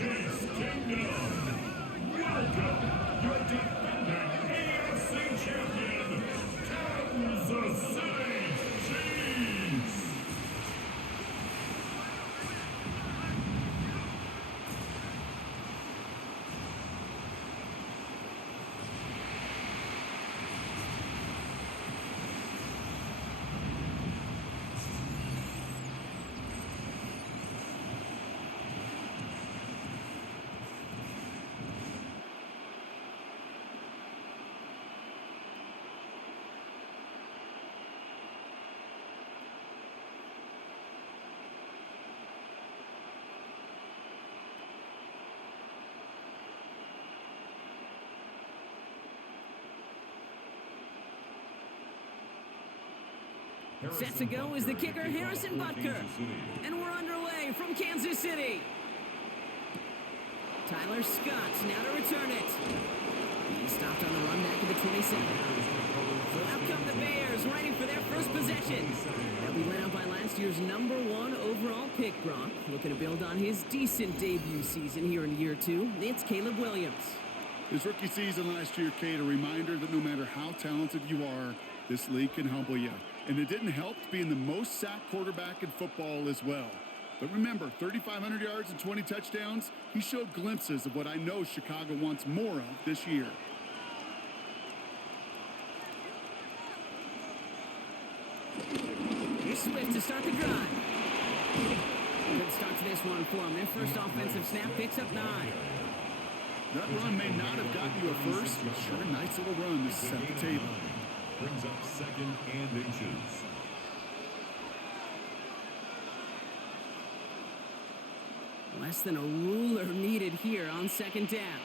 Chiefs Kingdom. Welcome, your defending AFC champion, Kansas City Chiefs. Set to go is the kicker, Harrison Butker. And we're underway from Kansas City. Tyler Scott now to return it. He stopped on the run back at the 27. So out come the Bears, ready for their first possession. They'll be led out by last year's #1 overall pick, Brock. Looking to build on his decent debut season here in year 2. It's Caleb Williams. His rookie season last year, Kate, a reminder that no matter how talented you are, this league can humble you. And it didn't help being the most sacked quarterback in football as well. But remember, 3,500 yards and 20 touchdowns, he showed glimpses of what I know Chicago wants more of this year. Here's Swift to start the drive. Good start to this one for him. Their first offensive snap picks up 9. That run may not have gotten you a first, but sure a nice little run to set the table. Brings up 2nd and inches. Less than a ruler needed here on 2nd down.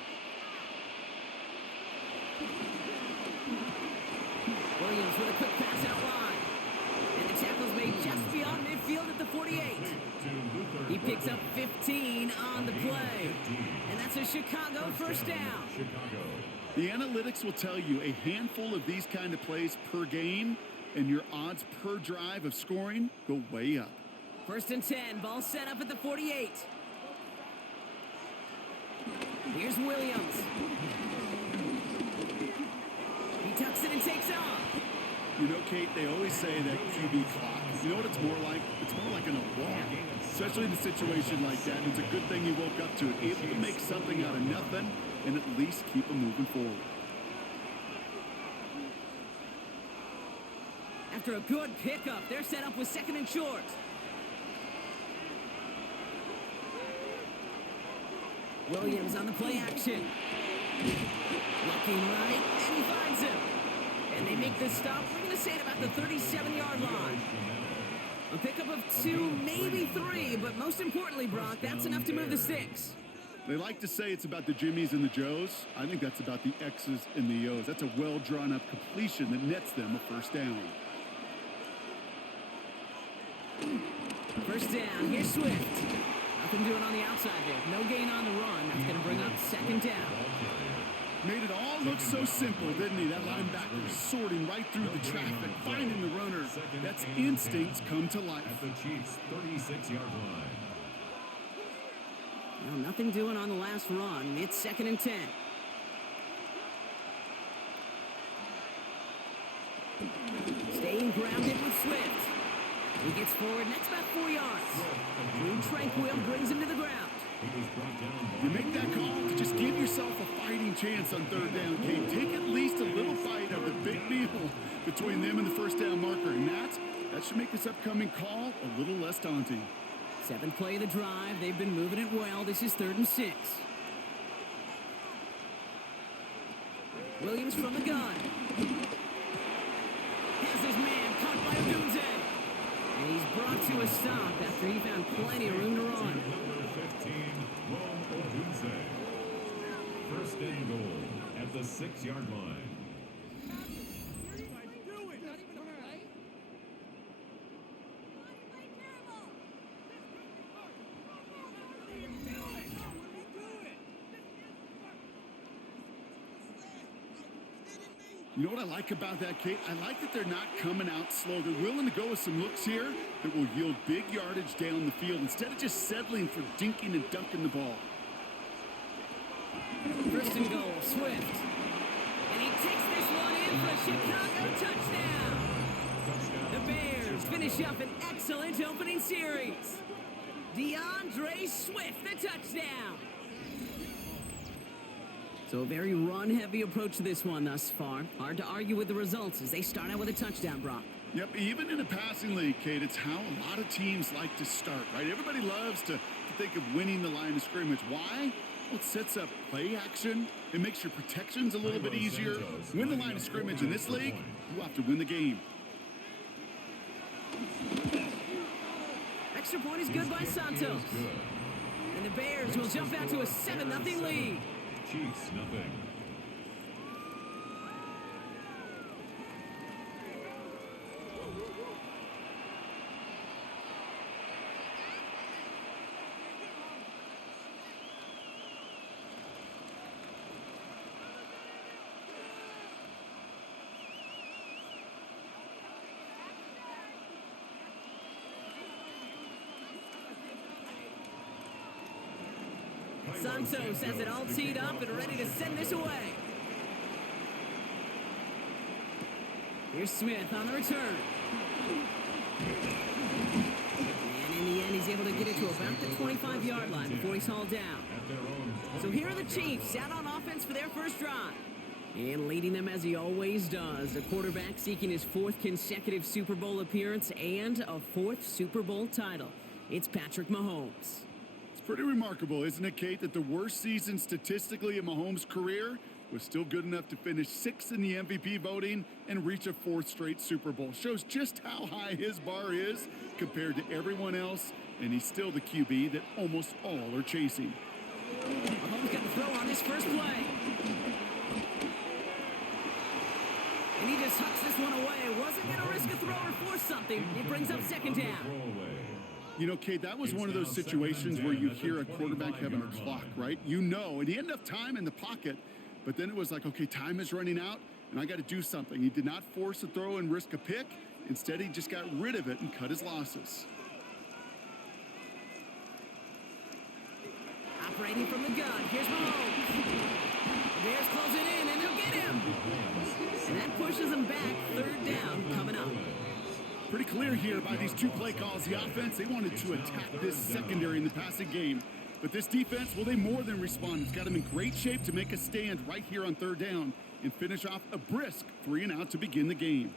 Williams with a quick pass out wide. And the tackle's made just beyond midfield at the 48. He picks up 15 on the play. And that's a Chicago first down. The analytics will tell you a handful of these kind of plays per game, and your odds per drive of scoring go way up. 1st and 10, ball set up at the 48. Here's Williams. He tucks it and takes off. You know, Kate, they always say that QB clock. You know what it's more like? It's more like an alarm. Especially in a situation like that. It's a good thing you woke up to it. Able to make something out of nothing and at least keep them moving forward. After a good pickup, they're set up with 2nd and short. Williams on the play action. Looking right, and he finds him. And they make the stop, we're going to say at about the 37-yard line. A pickup of 2, maybe 3, but most importantly, Brock, that's enough to move the sticks. They like to say it's about the Jimmies and the Joes. I think that's about the X's and the O's. That's a well-drawn-up completion that nets them a first down. First down, here's Swift. Nothing doing on the outside there. No gain on the run. That's going to bring up 2nd down. Made it all look so simple, didn't he? That linebacker sorting right through the traffic, finding the runner. That's instincts come to life. At the Chiefs' 36-yard line. Well, nothing doing on the last run. It's 2nd and 10. Staying grounded with Swift. He gets forward, next about 4 yards. Drew Tranquil brings him to the ground. You make that call to just give yourself a fighting chance on 3rd down, Kate. Take at least a little fight of the big meal between them and the first down marker. And that should make this upcoming call a little less daunting. 7th play of the drive. They've been moving it well. This is 3rd and 6. Williams from the gun. Has his man caught by Odunze. And he's brought to a stop after he found plenty of room to run. Number 15, Odunze. 1st and goal at the 6-yard line. You know what I like about that, Kate? I like that they're not coming out slow. They're willing to go with some looks here that will yield big yardage down the field instead of just settling for dinking and dunking the ball. First and goal, Swift. And he takes this one in for a Chicago touchdown. The Bears finish up an excellent opening series. DeAndre Swift, the touchdown. So a very run-heavy approach to this one thus far. Hard to argue with the results as they start out with a touchdown, Brock. Yep, even in a passing league, Kate, it's how a lot of teams like to start, right? Everybody loves to think of winning the line of scrimmage. Why? Well, it sets up play action. It makes your protections a little bit easier. Win the line of scrimmage in this league, you have to win the game. Extra point is good by Santos. And the Bears will jump out to a 7-0 lead. Chiefs, nothing. Santos has it all teed up and ready to send this away. Here's Smith on the return. And in the end, he's able to get it to about the 25-yard line before he's hauled down. So here are the Chiefs out on offense for their first drive. And leading them as he always does, the quarterback seeking his 4th consecutive Super Bowl appearance and a 4th Super Bowl title. It's Patrick Mahomes. Pretty remarkable, isn't it, Kate, that the worst season statistically in Mahomes' career was still good enough to finish 6th in the MVP voting and reach a 4th straight Super Bowl. Shows just how high his bar is compared to everyone else, and he's still the QB that almost all are chasing. Mahomes got the throw on this first play. And he just hucks this one away. Wasn't going to risk a throw or force something. It brings up second down. You know, Kate, that was one of those situations where you hear a quarterback having a clock, right? You know, and he had enough time in the pocket, but then it was like, okay, time is running out, and I got to do something. He did not force a throw and risk a pick. Instead, he just got rid of it and cut his losses. Operating from the gun, here's Mahomes. The Bears close it in, and they'll get him. And that pushes them back. 3rd down coming up. Pretty clear here by these 2 play calls. The offense, they wanted to attack this secondary in the passing game. But this defense, well, they more than respond. It's got them in great shape to make a stand right here on 3rd down and finish off a brisk 3-and-out to begin the game.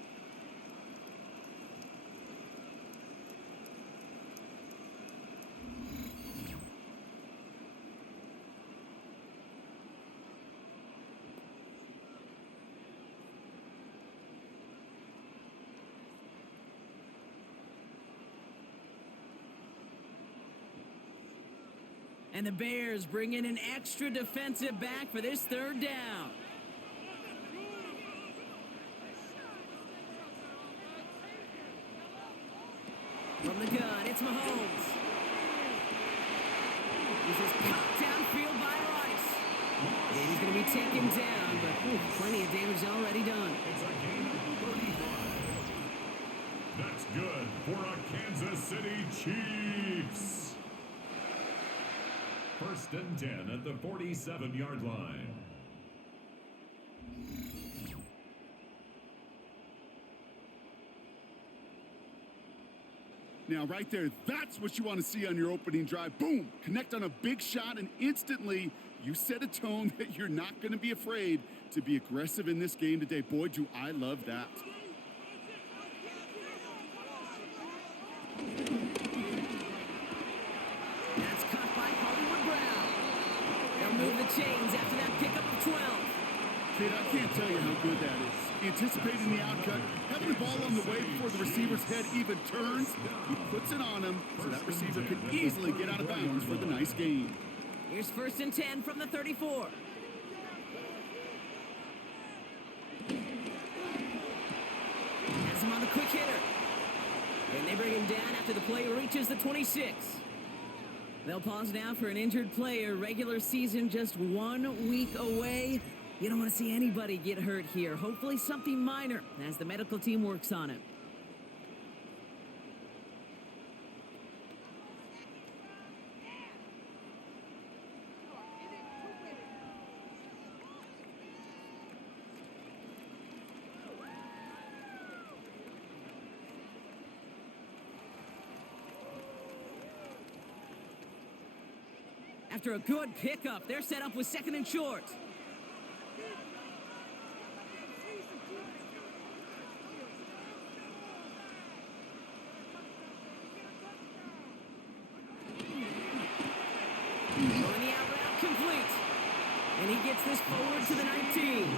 And the Bears bring in an extra defensive back for this 3rd down. From the gun, it's Mahomes. This is caught downfield by Rice. And he's going to be taken down, but plenty of damage already done. It's a gain of 35. That's good for a Kansas City Chiefs. 1st and 10 at the 47-yard line. Now, right there, that's what you want to see on your opening drive. Boom! Connect on a big shot, and instantly you set a tone that you're not going to be afraid to be aggressive in this game today. Boy, do I love that. That's caught by Hollywood Brown. They'll move the chains after that pickup of 12. Kid, I can't tell you how good that is. Anticipating the outcut, having the ball on the way before the receiver's head even turns, he puts it on him so that receiver can easily get out of bounds for the nice gain. Here's 1st and 10 from the 34. Has him on the quick hitter. And they bring him down after the play reaches the 26. They'll pause now for an injured player. Regular season just 1 week away. You don't want to see anybody get hurt here. Hopefully something minor as the medical team works on it. After a good pickup, they're set up with second and short. Throwing the out route complete. And he gets this forward to the 19.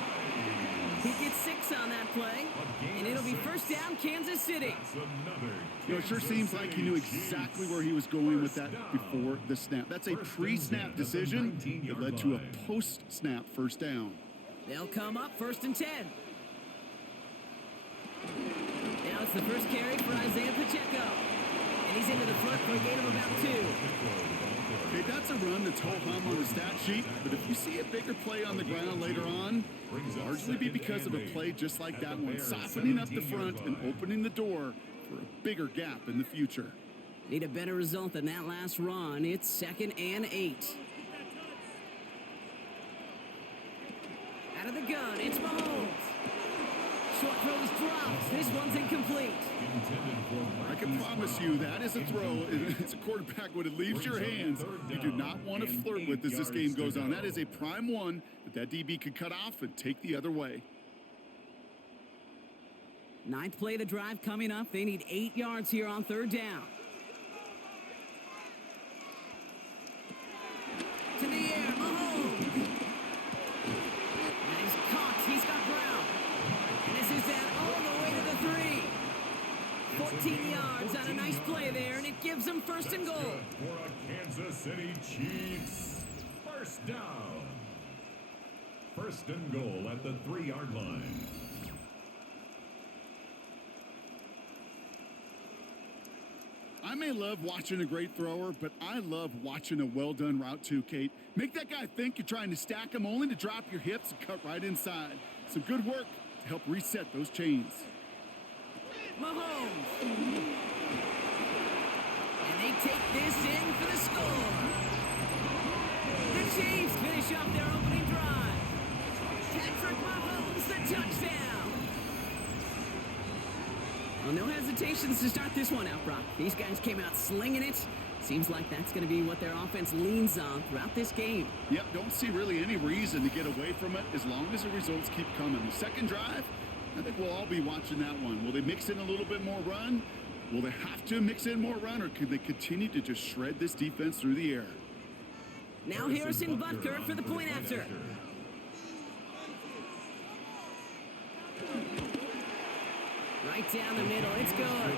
He gets 6 on that play. And it'll be first down, Kansas City. You know, it sure seems like he knew exactly where he was going with that before the snap. That's a pre-snap decision that led to a post-snap first down. They'll come up first and 10. Now it's the first carry for Isaiah Pacheco. And he's into the front for a gain of about 2. Okay, that's a run that's ho-hum on the stat sheet, but if you see a bigger play on the ground later on, it'll largely be because of a play just like that one, softening up the front and opening the door for a bigger gap in the future. Need a better result than that last run. It's 2nd and 8. Out of the gun, it's Mahomes. Short throw is dropped. This one's incomplete. I can promise you that is a throw. It's a quarterback when it leaves your hands. You do not want to flirt with as this game goes on. That is a prime one that DB could cut off and take the other way. 9th play of the drive coming up. They need 8 yards here on 3rd down. To the air, Mahomes. And he's caught. He's got Brown. And this is that all the way to the 3. 14 yards on a nice play there, and it gives them first and goal. For a Kansas City Chiefs first down. First and goal at the 3-yard line. I may love watching a great thrower, but I love watching a well-done route too, Kate. Make that guy think you're trying to stack him only to drop your hips and cut right inside. Some good work to help reset those chains. Mahomes. And they take this in for the score. The Chiefs finish up their opening drive. Patrick Mahomes, the touchdown. Well, no hesitations to start this one out, Brock. These guys came out slinging it. Seems like that's going to be what their offense leans on throughout this game. Yep, don't see really any reason to get away from it as long as the results keep coming. The second drive, I think we'll all be watching that one. Will they mix in a little bit more run? Will they have to mix in more run, or could they continue to just shred this defense through the air? Now Harrison Butker for the point after. Right down the middle, it's good.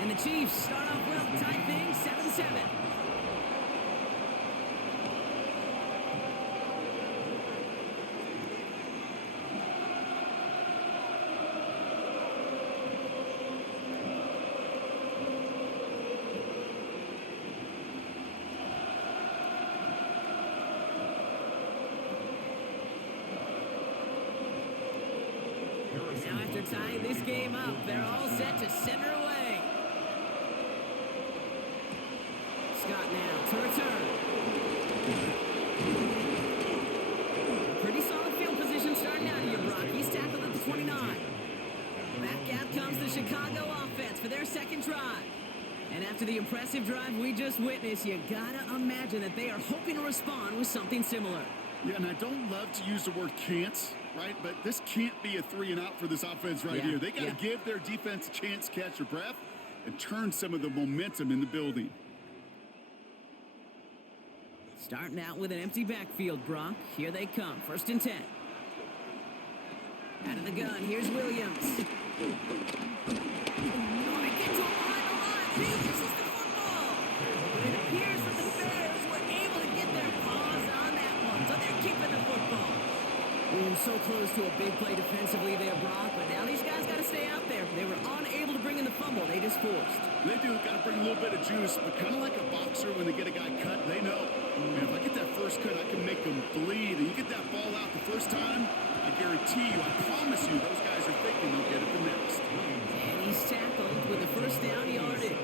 And the Chiefs start off well, tight thing, 7-7. Now after tying this game up, they're all set to center away. Scott now to return. Pretty solid field position starting out here, Brock. He's tackled at the 29. Back out comes the Chicago offense for their second drive. And after the impressive drive we just witnessed, you gotta imagine that they are hoping to respond with something similar. Yeah, and I don't love to use the word can't, right? But this can't be a 3-and-out for this offense right here. They got to give their defense a chance to catch their breath and turn some of the momentum in the building. Starting out with an empty backfield, Brock. Here they come. 1st and 10. Out of the gun, here's Williams. Oh, they get to him behind the line. He loses the football. But it appears that the Bears were able to get their paws on that one, so they're keeping the football. Ooh, so close to a big play defensively there, Brock, but now these guys got to stay out there. They were unable to bring in the fumble. They just forced. They do got to bring a little bit of juice, but kind of like a boxer when they get a guy cut, they know. And if I get that first cut, I can make them bleed. And you get that ball out the first time, I guarantee you, I promise you, those guys are thinking they'll get it the next. And he's tackled with the first down yardage.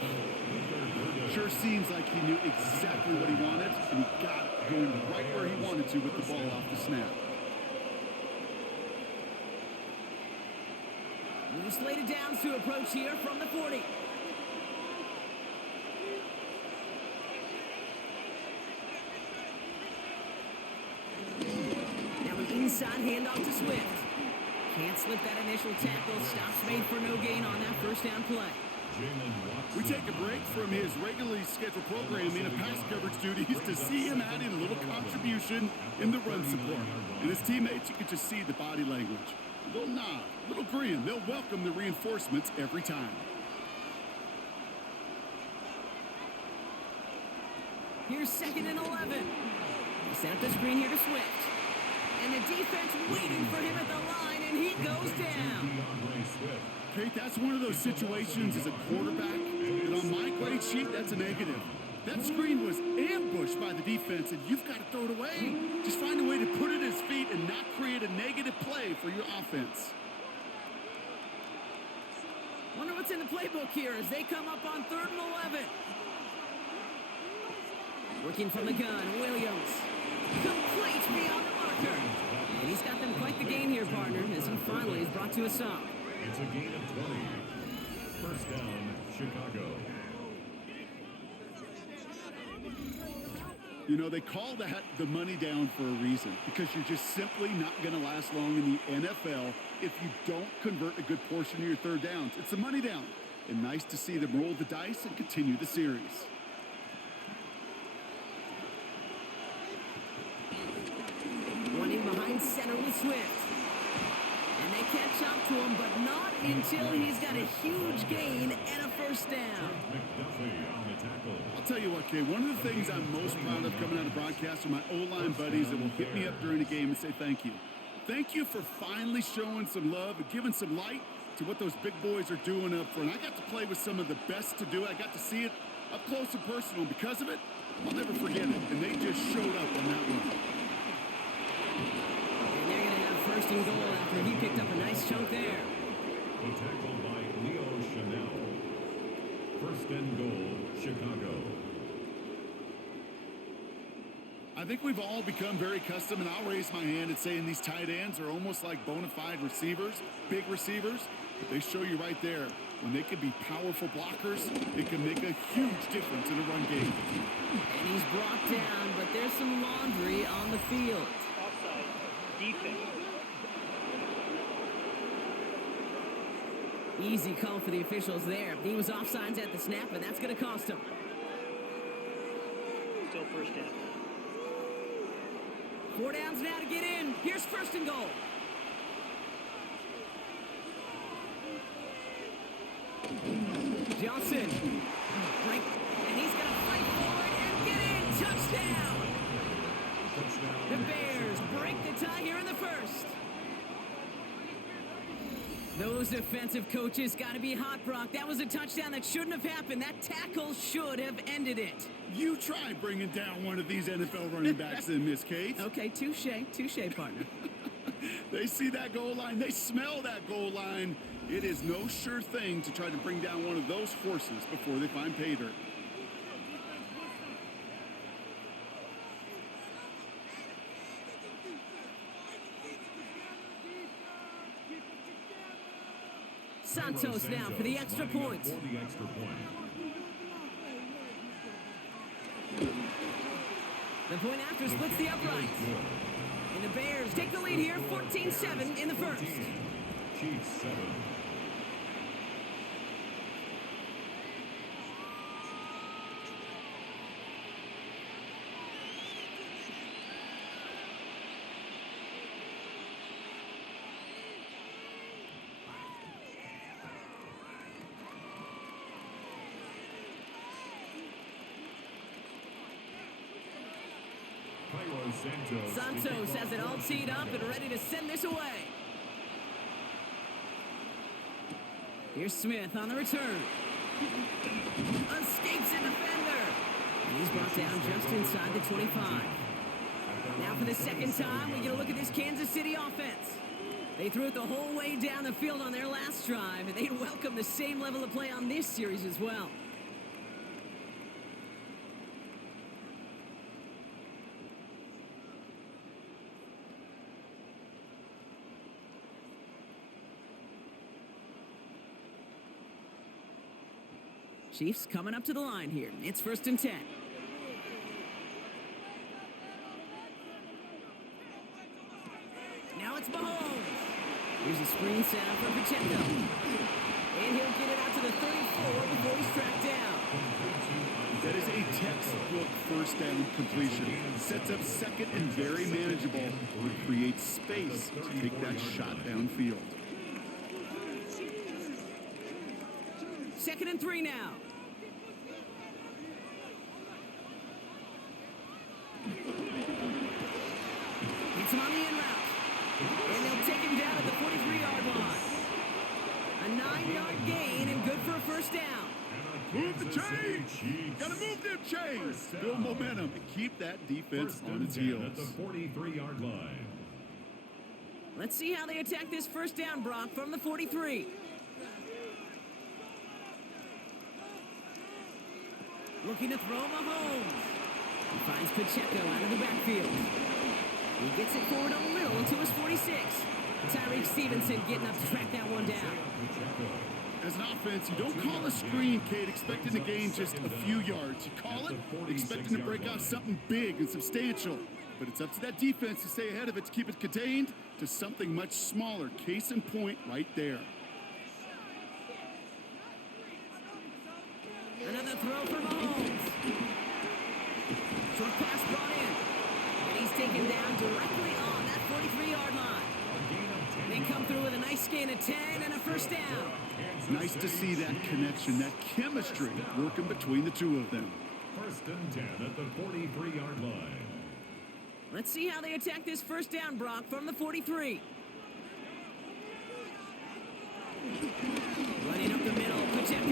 Sure seems like he knew exactly what he wanted, and he got it going right where he wanted to with the ball off the snap. New slated downs to approach here from the 40. handoff to Swift. Can't slip that initial tackle. Stops made for no gain on that first down play. We take a break from his regularly scheduled programming of pass coverage duties to see him add in a little contribution in the run support. And his teammates, you can just see the body language. A little nod, a little grin. They'll welcome the reinforcements every time. Here's 2nd and 11. They set up the screen here to Swift. And the defense waiting for him at the line, and he goes down. Kate, that's one of those situations as a quarterback that on my grade sheet, that's a negative. That screen was ambushed by the defense, and you've got to throw it away. Just find a way to put it at his feet and not create a negative play for your offense. Wonder what's in the playbook here as they come up on 3rd and 11. Working from the gun, Williams. Complete beyond the marker. And he's got them quite the gain here, partner, as he finally is brought to a stop. It's a gain of 20. First down, Chicago. You know, they call that the money down for a reason, because you're just simply not going to last long in the NFL if you don't convert a good portion of your 3rd downs. It's the money down. And nice to see them roll the dice and continue the series. Running behind center with Swift. And they catch up to him, but not until he's got a huge gain and a first down. I'll tell you what, Kay, one of the things I'm most proud of coming out of broadcast are my O-line buddies that will hit me up during the game and say thank you. Thank you for finally showing some love and giving some light to what those big boys are doing up front. I got to play with some of the best to do it. I got to see it up close and personal. Because of it, I'll never forget it. And they just showed up on that one. And they're going to have 1st and goal after he picked up a nice chunk there. A tackle by Leo Chanel. 1st and goal, Chicago. I think we've all become very accustomed, and I'll raise my hand and saying these tight ends are almost like bona fide receivers, big receivers. But they show you right there, when they can be powerful blockers, it can make a huge difference in a run game. And he's brought down, but there's some laundry on the field. Offside. Defense. Easy call for the officials there. He was offsides at the snap, and that's going to cost him. Still first down. 4 downs now to get in. Here's 1st and goal. Johnson. Break. And he's going to fight forward and get in. Touchdown. The Bears break the tie here in the 1st. Those defensive coaches got to be hot, Brock. That was a touchdown that shouldn't have happened. That tackle should have ended it. You try bringing down one of these NFL running backs then, Miss Kate. Okay, touche, partner. They see that goal line. They smell that goal line. It is no sure thing to try to bring down one of those horses before they find pay dirt. Santos now for the extra point. The point after splits the upright. And the Bears take the lead here, 14-7 in the 1st. Chiefs 7. Santos has it all teed up and ready to send this away. Here's Smith on the return. Escapes a defender. And he's brought down just inside the 25. Now for the 2nd time, we get a look at this Kansas City offense. They threw it the whole way down the field on their last drive, and they'd welcome the same level of play on this series as well. Chiefs coming up to the line here. It's 1st and 10. Now it's Mahomes. Here's a screen set up for Pacheco. And he'll get it out to the 34 before he's tracked down. That is a textbook first down completion. Sets up second and very manageable. It creates space to take that shot downfield. 2nd and 3 now. It's him on the in route. And they'll take him down at the 43-yard line. A 9-yard gain and good for a first down. Move the chains! Gotta move them chains! Build momentum and keep that defense on its heels. At the 43-yard line. Let's see how they attack this first down, Brock, from the 43. Looking to throw Mahomes. He finds Pacheco out of the backfield. He gets it forward on the middle into his 46. Tyreek Stevenson getting up to track that one down. As an offense, you don't call a screen, Kate, expecting to gain just a few yards. You call it expecting to break out something big and substantial. But it's up to that defense to stay ahead of it, to keep it contained to something much smaller. Case in point right there. Another throw for Mahomes. Short pass brought in. And he's taken down directly on that 43-yard line. They come through with a nice gain of 10 and a first down. Nice to see that connection, that chemistry working between the two of them. 1st and 10 at the 43-yard line. Let's see how they attack this first down, Brock, from the 43. Running up the middle, Pacheco.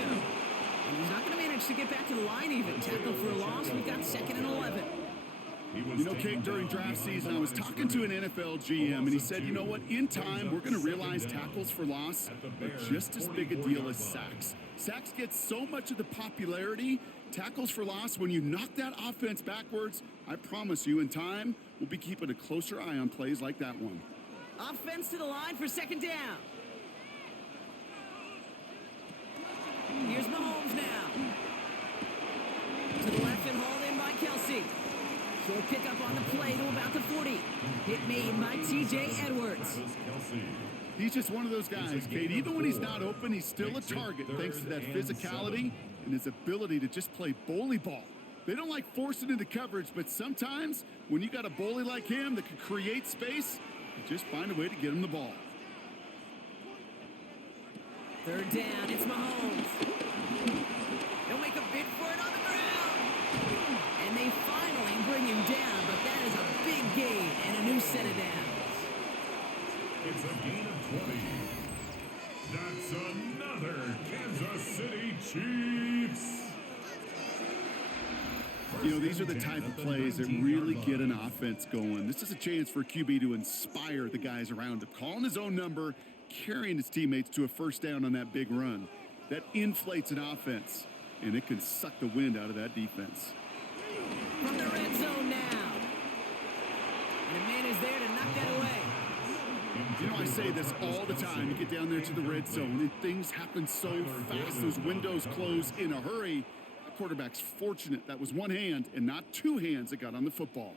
And he's not going to manage to get back to the line even. Tackle for a loss. We've got 2nd and 11. You know, Kate, during draft season, I was talking to an NFL GM, and he said, you know what, in time, we're going to realize tackles for loss are just as big a deal as sacks. Sacks get so much of the popularity. Tackles for loss, when you knock that offense backwards, I promise you, in time, we'll be keeping a closer eye on plays like that one. Offense to the line for 2nd down. Here's Mahomes now. To the left and hauled in by Kelsey. Short pickup on the play to about the 40. Hit made by T.J. Edwards. He's just one of those guys, Kate. Even when he's not open, he's still a target thanks to that physicality and his ability to just play bully ball. They don't like forcing into coverage, but sometimes when you got a bully like him that can create space, you just find a way to get him the ball. 3rd down, it's Mahomes. They'll make a bid for it on the ground. And they finally bring him down, but that is a big gain and a new set of downs. It's a gain of 20. That's another Kansas City Chiefs. You know, these are the type of plays that really get an offense going. This is a chance for a QB to inspire the guys around him, calling his own number, carrying his teammates to a first down on that big run. That inflates an offense, and it can suck the wind out of that defense. From the red zone now. And a man is there to knock that away. You know, I say this all the time. You get down there to the red zone, and things happen so fast. Those windows close in a hurry. The quarterback's fortunate that was one hand and not two hands that got on the football.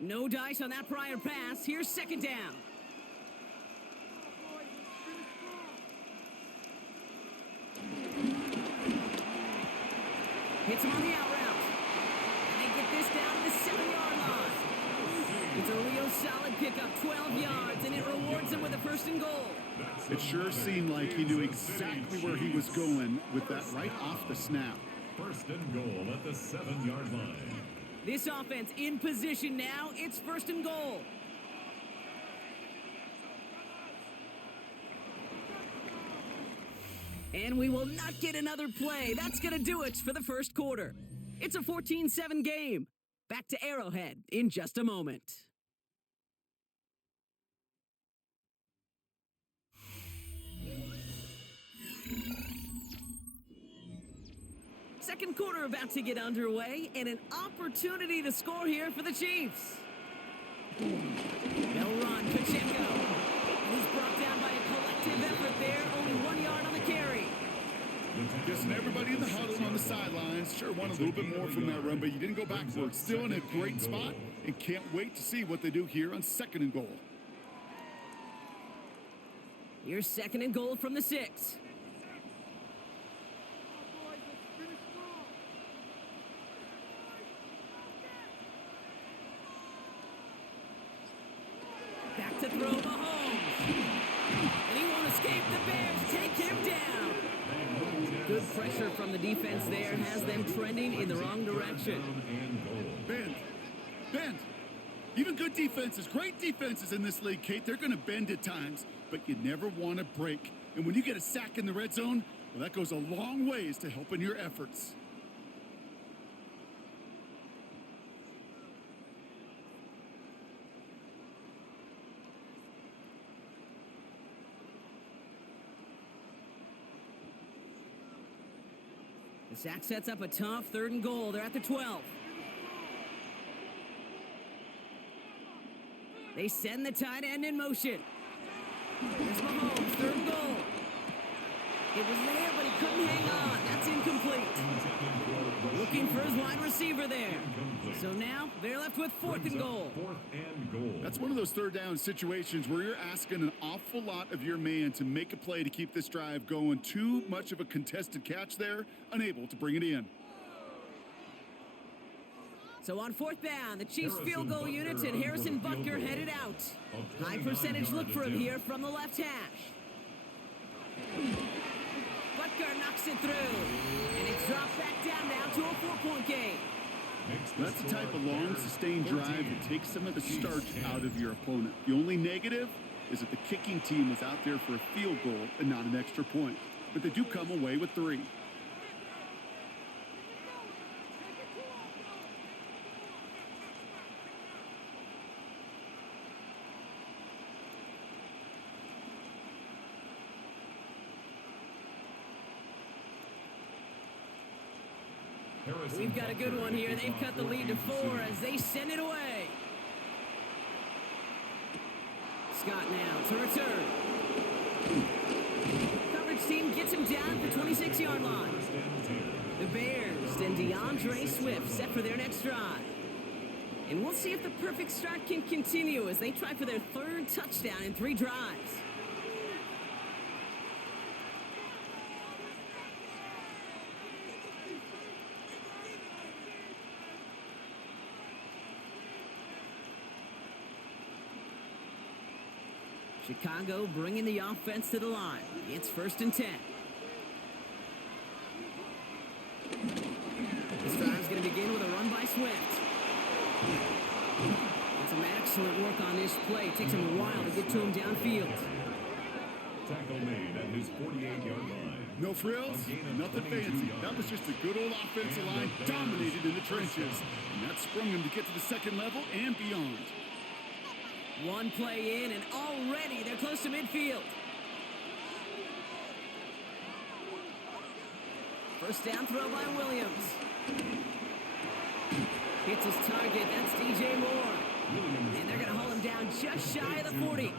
No dice on that prior pass. Here's 2nd down. Hits him on the out route. And they get this down to the 7-yard line. It's a real solid pickup, 12 yards, and it rewards him with a 1st and goal. It sure seemed like he knew exactly where he was going with that right off the snap. 1st and goal at the 7-yard line. This offense in position now. It's 1st and goal. And we will not get another play. That's going to do it for the first quarter. It's a 14-7 game. Back to Arrowhead in just a moment. Second quarter about to get underway, and an opportunity to score here for the Chiefs. They'll run Pacheco. And he's brought down by a collective effort there. Only 1 yard on the carry. Guessing everybody in the huddle on the sidelines sure want a little bit more from that run, but you didn't go backwards. Still in a great spot. and can't wait to see what they do here on 2nd and goal. Here's 2nd and goal from the 6. Back to throw Mahomes. And he won't escape. The Bears take him down. Good pressure from the defense there has them trending in the wrong direction. Bend. Even good defenses, great defenses in this league, Kate, they're going to bend at times, but you never want to break. And when you get a sack in the red zone, well, that goes a long ways to helping your efforts. The sack sets up a tough 3rd and goal. They're at the 12. They send the tight end in motion. There's Mahomes, 3rd and goal. It was there, but he couldn't hang on. That's incomplete. Looking for his wide receiver there. So now they're left with 4th and goal. That's one of those 3rd down situations where you're asking an awful lot of your man to make a play to keep this drive going. Too much of a contested catch there, unable to bring it in. So on 4th down, the Chiefs field goal unit and Harrison Butker headed out. High percentage look for him here from the left hash. Butker knocks it through. And it's dropped back down now to a 4-point game. That's the type of long, sustained drive that takes some of the starch out of your opponent. The only negative is that the kicking team was out there for a field goal and not an extra point. But they do come away with 3. We've got a good one here. They've cut the lead to 4 as they send it away. Scott now to return. Coverage team gets him down at the 26-yard line. The Bears and DeAndre Swift set for their next drive. And we'll see if the perfect start can continue as they try for their 3rd touchdown in 3 drives. Chicago bringing the offense to the line. It's 1st and 10. This drive's going to begin with a run by Swift. And some excellent work on this play. It takes him a while to get to him downfield. Tackle made at his 48-yard line. No frills, nothing fancy. That was just a good old offensive line dominated in the trenches. And that sprung him to get to the 2nd level and beyond. One play in, and already they're close to midfield. 1st down throw by Williams. Hits his target. That's DJ Moore. And they're going to hold him down just shy of the 40.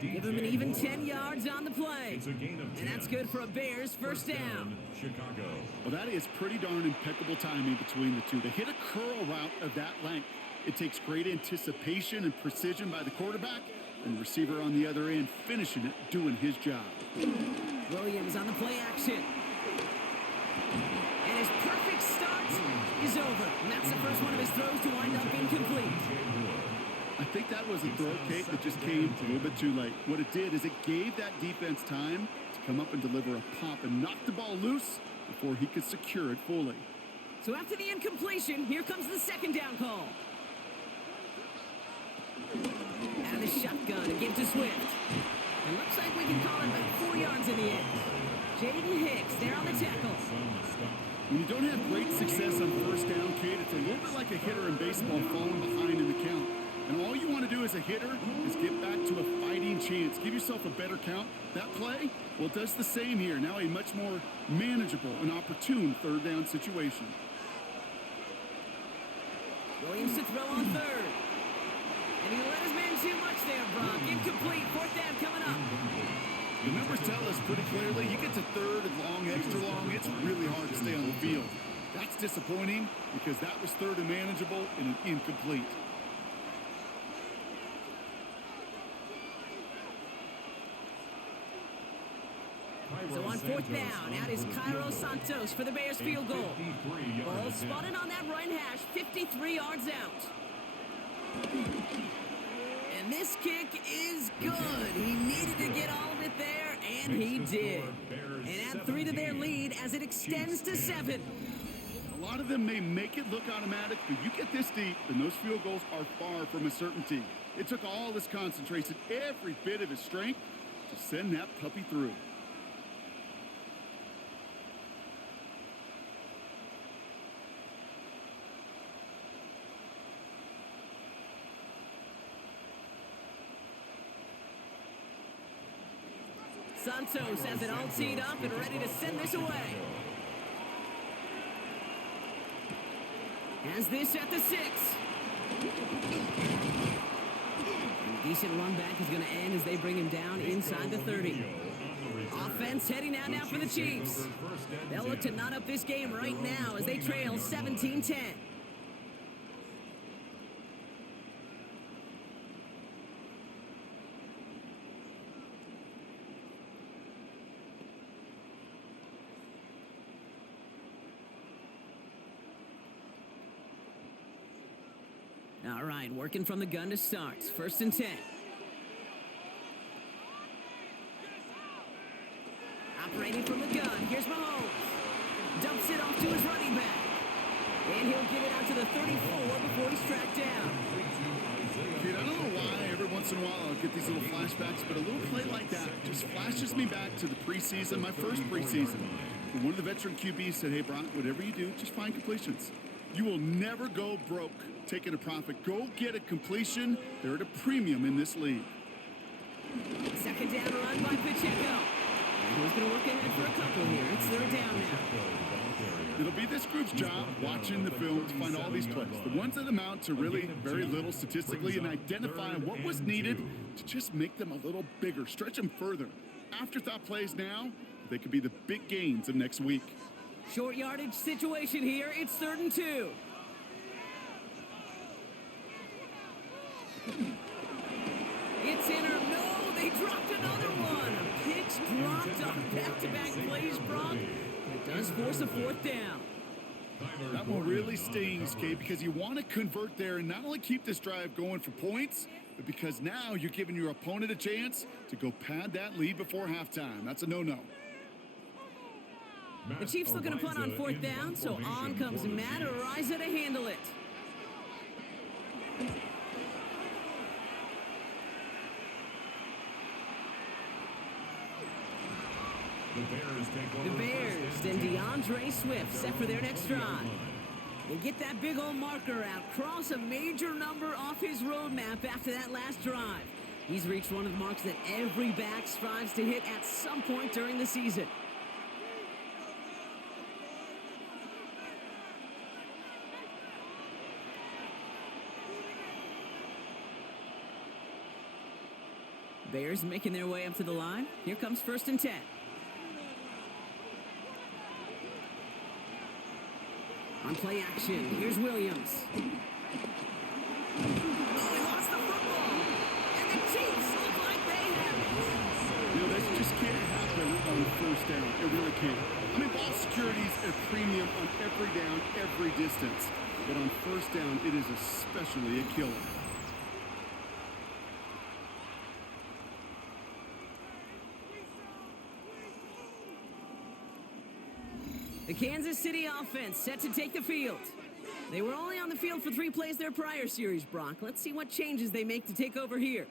Give him an even 10 yards on the play. And that's good for a Bears 1st down. Chicago. Well, that is pretty darn impeccable timing between the two. They hit a curl route of that length. It takes great anticipation and precision by the quarterback, and the receiver on the other end finishing it, doing his job. Williams on the play action. And his perfect start is over. And that's the first one of his throws to wind up incomplete. I think that was a throw, Kate, that just came a little bit too late. What it did is it gave that defense time to come up and deliver a pop and knock the ball loose before he could secure it fully. So after the incompletion, here comes the 2nd down call. Out of the shotgun and give to Swift. It looks like we can call it about 4 yards in the end. Jaden Hicks there on the tackle. When you don't have great success on 1st down, Kate, it's a little bit like a hitter in baseball falling behind in the count. And all you want to do as a hitter is get back to a fighting chance. Give yourself a better count. That play, well, it does the same here. Now a much more manageable and opportune 3rd down situation. Williams to throw on 3rd. And he let his man too much there, Brock. Incomplete. 4th down coming up. The numbers tell us pretty clearly, you get to 3rd and long, extra long, it's really hard to stay on the field. That's disappointing because that was 3rd and manageable and an incomplete. So on fourth down, out is Cairo Santos for the Bears field goal. Ball spotted on that right hash, 53 yards out. And this kick is good. He needed to get all of it there, and he did. And add 3 to their lead as it extends to 7. A lot of them may make it look automatic, but you get this deep, and those field goals are far from a certainty. It took all his concentration, every bit of his strength, to send that puppy through. Santos has it all teed up and ready to send this away. Has this at the 6. And a decent run back is going to end as they bring him down inside the 30. Offense heading out now for the Chiefs. They'll look to knot up this game right now as they trail 17-10. All right, working from the gun to start. 1st and 10. Operating from the gun. Here's Mahomes. Dumps it off to his running back. And he'll get it out to the 34 before he's tracked down. Kid, I don't know why every once in a while I'll get these little flashbacks, but a little play like that just flashes me back to the preseason, my first preseason. When one of the veteran QBs said, hey, Brock, whatever you do, just find completions. You will never go broke taking a profit. Go get a completion. They're at a premium in this league. 2nd down run by Pacheco. And he's going to work ahead for a couple here. It's 3rd down now. It'll be this group's job watching the film to find all these plays. The ones that amount to really very little statistically and identifying what was needed to just make them a little bigger, stretch them further. Afterthought plays now, they could be the big gains of next week. Short yardage situation here. It's 3rd and 2. It's in or no, they dropped another one. Picks dropped on back-to-back plays, Brock. It does force a 4th down. That one really stings, Kate, because you want to convert there and not only keep this drive going for points, but because now you're giving your opponent a chance to go pad that lead before halftime. That's a no-no. The Chiefs looking to punt on 4th down, so on comes Matt Ariza to handle it. The Bears and DeAndre Swift set for their next drive. They get that big old marker out, cross a major number off his roadmap after that last drive. He's reached one of the marks that every back strives to hit at some point during the season. Bears making their way up to the line. Here comes 1st and 10. On play action, here's Williams. Oh, he lost the football. And the Chiefs look like they have it. You know, that just can't happen on 1st down. It really can't. I mean, ball security's a premium on every down, every distance. But on 1st down, it is especially a killer. The Kansas City offense set to take the field. They were only on the field for 3 plays their prior series, Brock. Let's see what changes they make to take over here.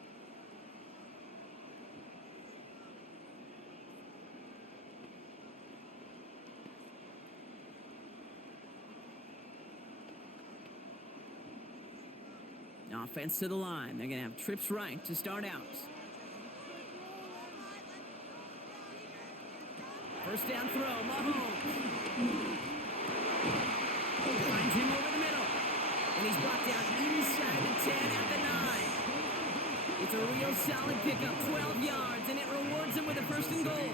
Offense to the line. They're going to have trips right to start out. 1st down throw, Mahomes. Finds him over the middle. And he's brought down inside the 10 at the 9. It's a real solid pickup, 12 yards, and it rewards him with a 1st and goal.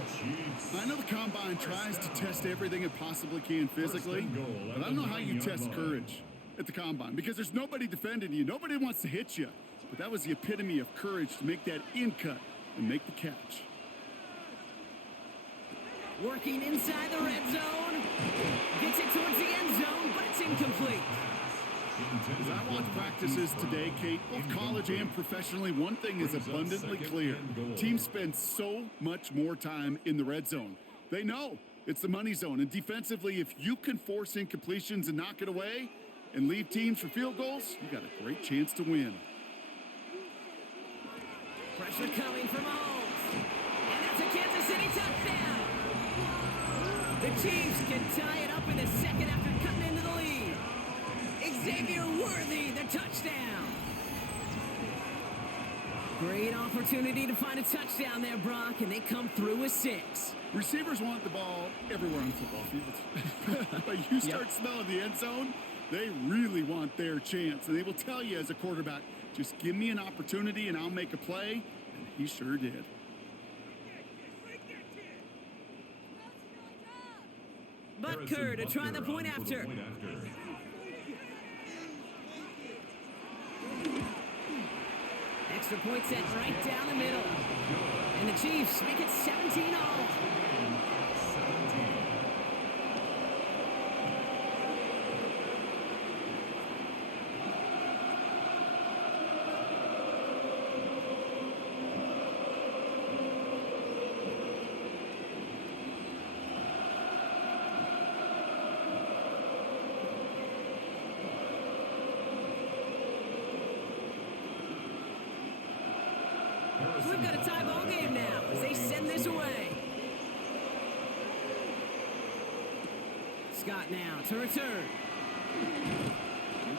I know the Combine tries to test everything it possibly can physically, but I don't know how you test courage at the Combine, because there's nobody defending you. Nobody wants to hit you. But that was the epitome of courage to make that in cut and make the catch. Working inside the red zone. Gets it towards the end zone, but it's incomplete. As I watch practices today, Kate, both college and professionally, one thing is abundantly clear. Teams spend so much more time in the red zone. They know it's the money zone. And defensively, if you can force incompletions and knock it away and leave teams for field goals, you got a great chance to win. Pressure coming from Mahomes. And that's a Kansas City touchdown. The Chiefs can tie it up in the second after cutting into the lead. Xavier Worthy, the touchdown. Great opportunity to find a touchdown there, Brock, and they come through with 6. Receivers want the ball everywhere on football fields. But you start smelling the end zone, they really want their chance. And they will tell you as a quarterback, just give me an opportunity and I'll make a play. And he sure did. Butker to try the point after. Extra point set right down the middle. And the Chiefs make it 17-all. We've got a tie ball game now as they send this away. Scott now to return.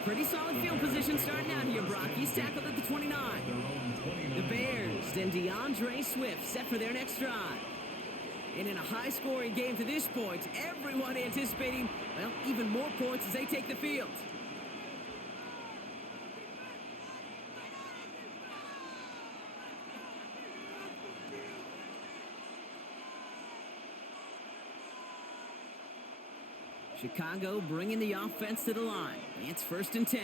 Pretty solid field position starting out here, Brock. He's tackled at the 29. The Bears and DeAndre Swift set for their next drive. And in a high-scoring game to this point, everyone anticipating, well, even more points as they take the field. Chicago bringing the offense to the line. It's 1st and 10.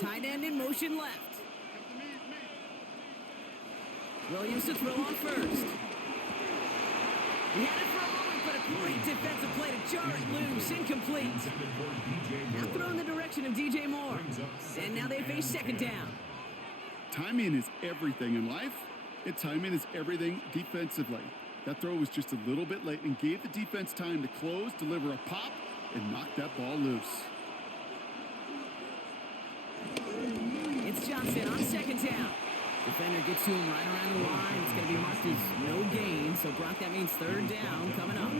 Tight end in motion left. Williams to throw on first. He had it for a moment, but a great defensive play to jar it loose. Incomplete. Now throw in the direction of DJ Moore. And now they face 2nd down. Timing is everything in life, and timing is everything defensively. That throw was just a little bit late and gave the defense time to close, deliver a pop, and knock that ball loose. It's Johnson on 2nd down. Defender gets to him right around the line. It's going to be marked as no gain. So, Brock, that means 3rd down coming up.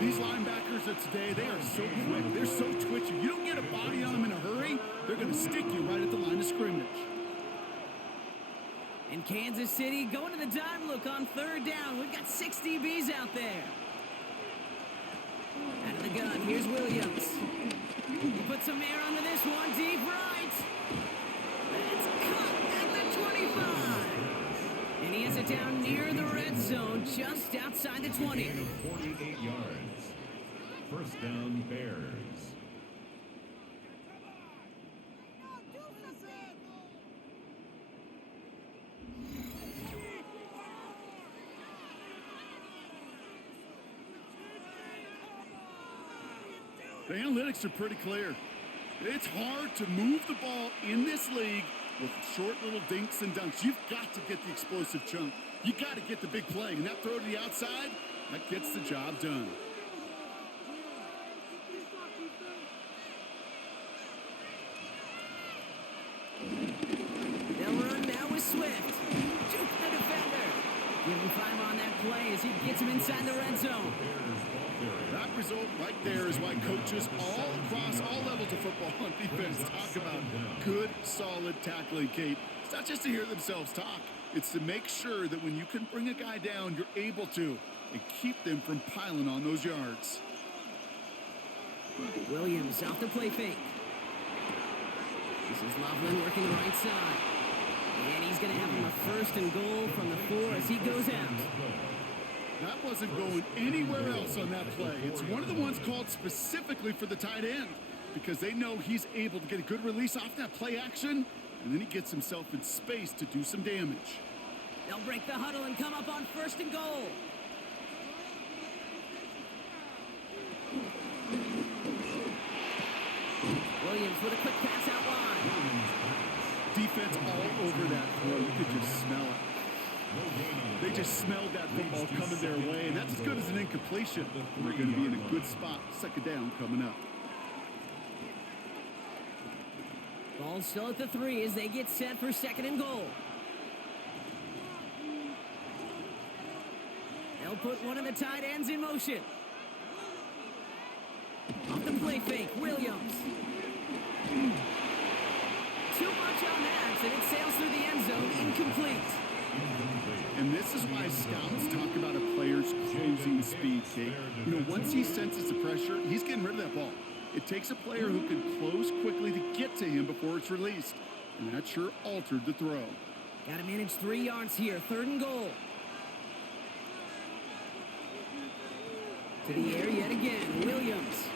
These linebackers of today, they are so quick. They're so twitchy. You don't get a body on them in a hurry, they're going to stick you right at the line of scrimmage. And Kansas City going to the dime look on 3rd down. We've got 6 DBs out there. Out of the gun, here's Williams. He puts some air under this one, deep right. It's cut at the 25. And he has it down near the red zone, just outside the 20. 48 yards. 1st down, Bears. The analytics are pretty clear. It's hard to move the ball in this league with short little dinks and dunks. You've got to get the explosive chunk. You got to get the big play. And that throw to the outside, that gets the job done. They'll run now with Swift. Juke the defender. Give him 5 on that play as he gets him inside the red zone. That result right there is why coaches all across all levels of football on defense talk about good, solid tackling, Kate. It's not just to hear themselves talk. It's to make sure that when you can bring a guy down, you're able to, and keep them from piling on those yards. Williams off the play fake. This is Loveland working the right side. And he's going to have him a 1st and goal from the 4 as he goes out. That wasn't going anywhere else on that play. It's one of the ones called specifically for the tight end because they know he's able to get a good release off that play action, and then he gets himself in space to do some damage. They'll break the huddle and come up on 1st and goal. Williams with a quick pass out wide. Defense all over that throw. You could just smell it. They just smelled that football coming their way, and that's as good as an incompletion. They're going to be in a good spot. 2nd down coming up. Ball still at the 3 as they get set for 2nd and goal. They'll put one of the tight ends in motion. Off the play fake, Williams. Too much on that, and it sails through the end zone, incomplete. And this is why scouts talk about a player's closing speed, Kate. You know, once he senses the pressure, he's getting rid of that ball. It takes a player who can close quickly to get to him before it's released. And that sure altered the throw. Got to manage 3 yards here, 3rd and goal. To the air yet again, Williams.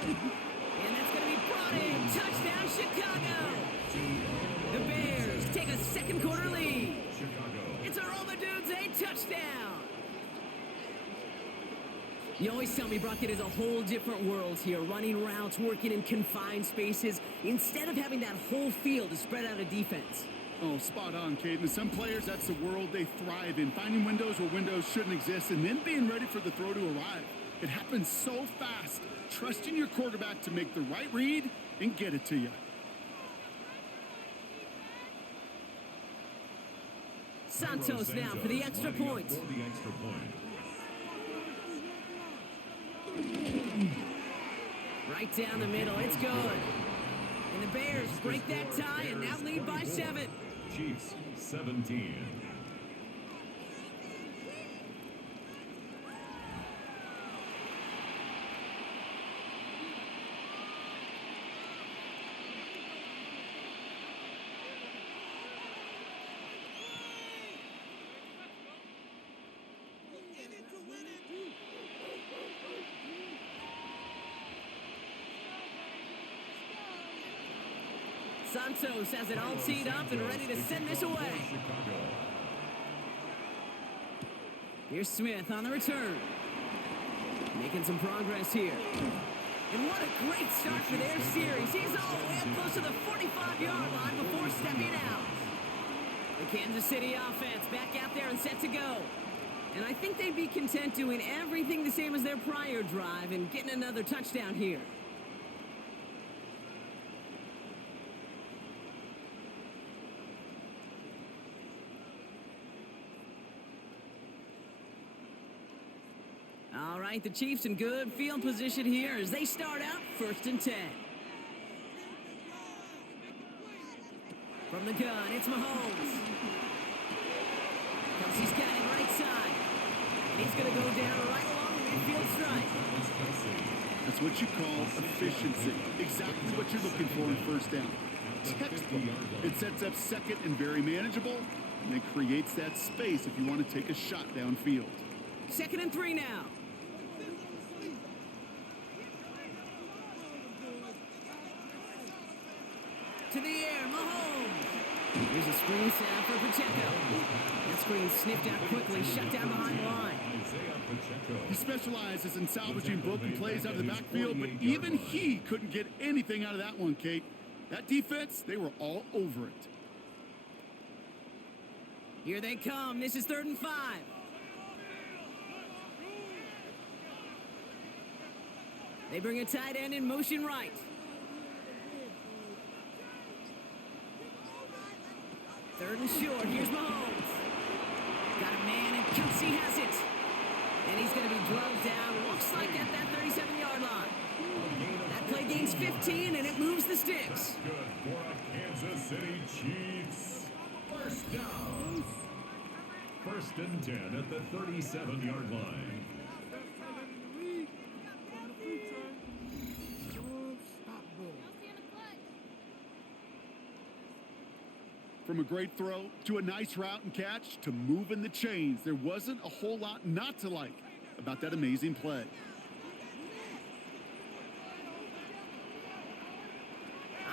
And that's going to be brought in. Touchdown, Chicago. The Bears take a 2nd quarter lead. It's a roll the dudes, a touchdown. You always tell me, Brock, it is a whole different world here. Running routes, working in confined spaces, instead of having that whole field to spread out a defense. Oh, spot on, Kate. And some players, that's the world they thrive in. Finding windows where windows shouldn't exist and then being ready for the throw to arrive. It happens so fast. Trusting your quarterback to make the right read and get it to you. Santos now for the extra point. Right down the middle, it's good. And the Bears break that tie and now lead by 7. Chiefs 17. Santos has it all teed up and ready to send this away. Here's Smith on the return. Making some progress here. And what a great start for their series. He's all the way up close to the 45-yard line before stepping out. The Kansas City offense back out there and set to go. And I think they'd be content doing everything the same as their prior drive and getting another touchdown here. All right, the Chiefs in good field position here as they start out 1st and 10. From the gun, it's Mahomes. Kelsey's got it right side. And he's going to go down right along the midfield stripe. That's what you call efficiency. Exactly what you're looking for in 1st down. Textbook. It sets up 2nd and very manageable, and it creates that space if you want to take a shot downfield. 2nd and 3 now. To the air, Mahomes. Here's a screen set out for Pacheco. That screen sniffed out quickly, shut down behind the line. He specializes in salvaging broken plays out of the backfield, but even he couldn't get anything out of that one, Kate. That defense, they were all over it. Here they come. This is 3rd and 5. They bring a tight end in motion right. Third and short. Here's Mahomes. Got a man, and Kelsey has it. And he's going to be drugged down. Looks like at that 37-yard line. That play gains 15, and it moves the sticks. Good for a Kansas City Chiefs. 1st down. 1st and 10 at the 37-yard line. From a great throw to a nice route and catch to moving the chains, there wasn't a whole lot not to like about that amazing play.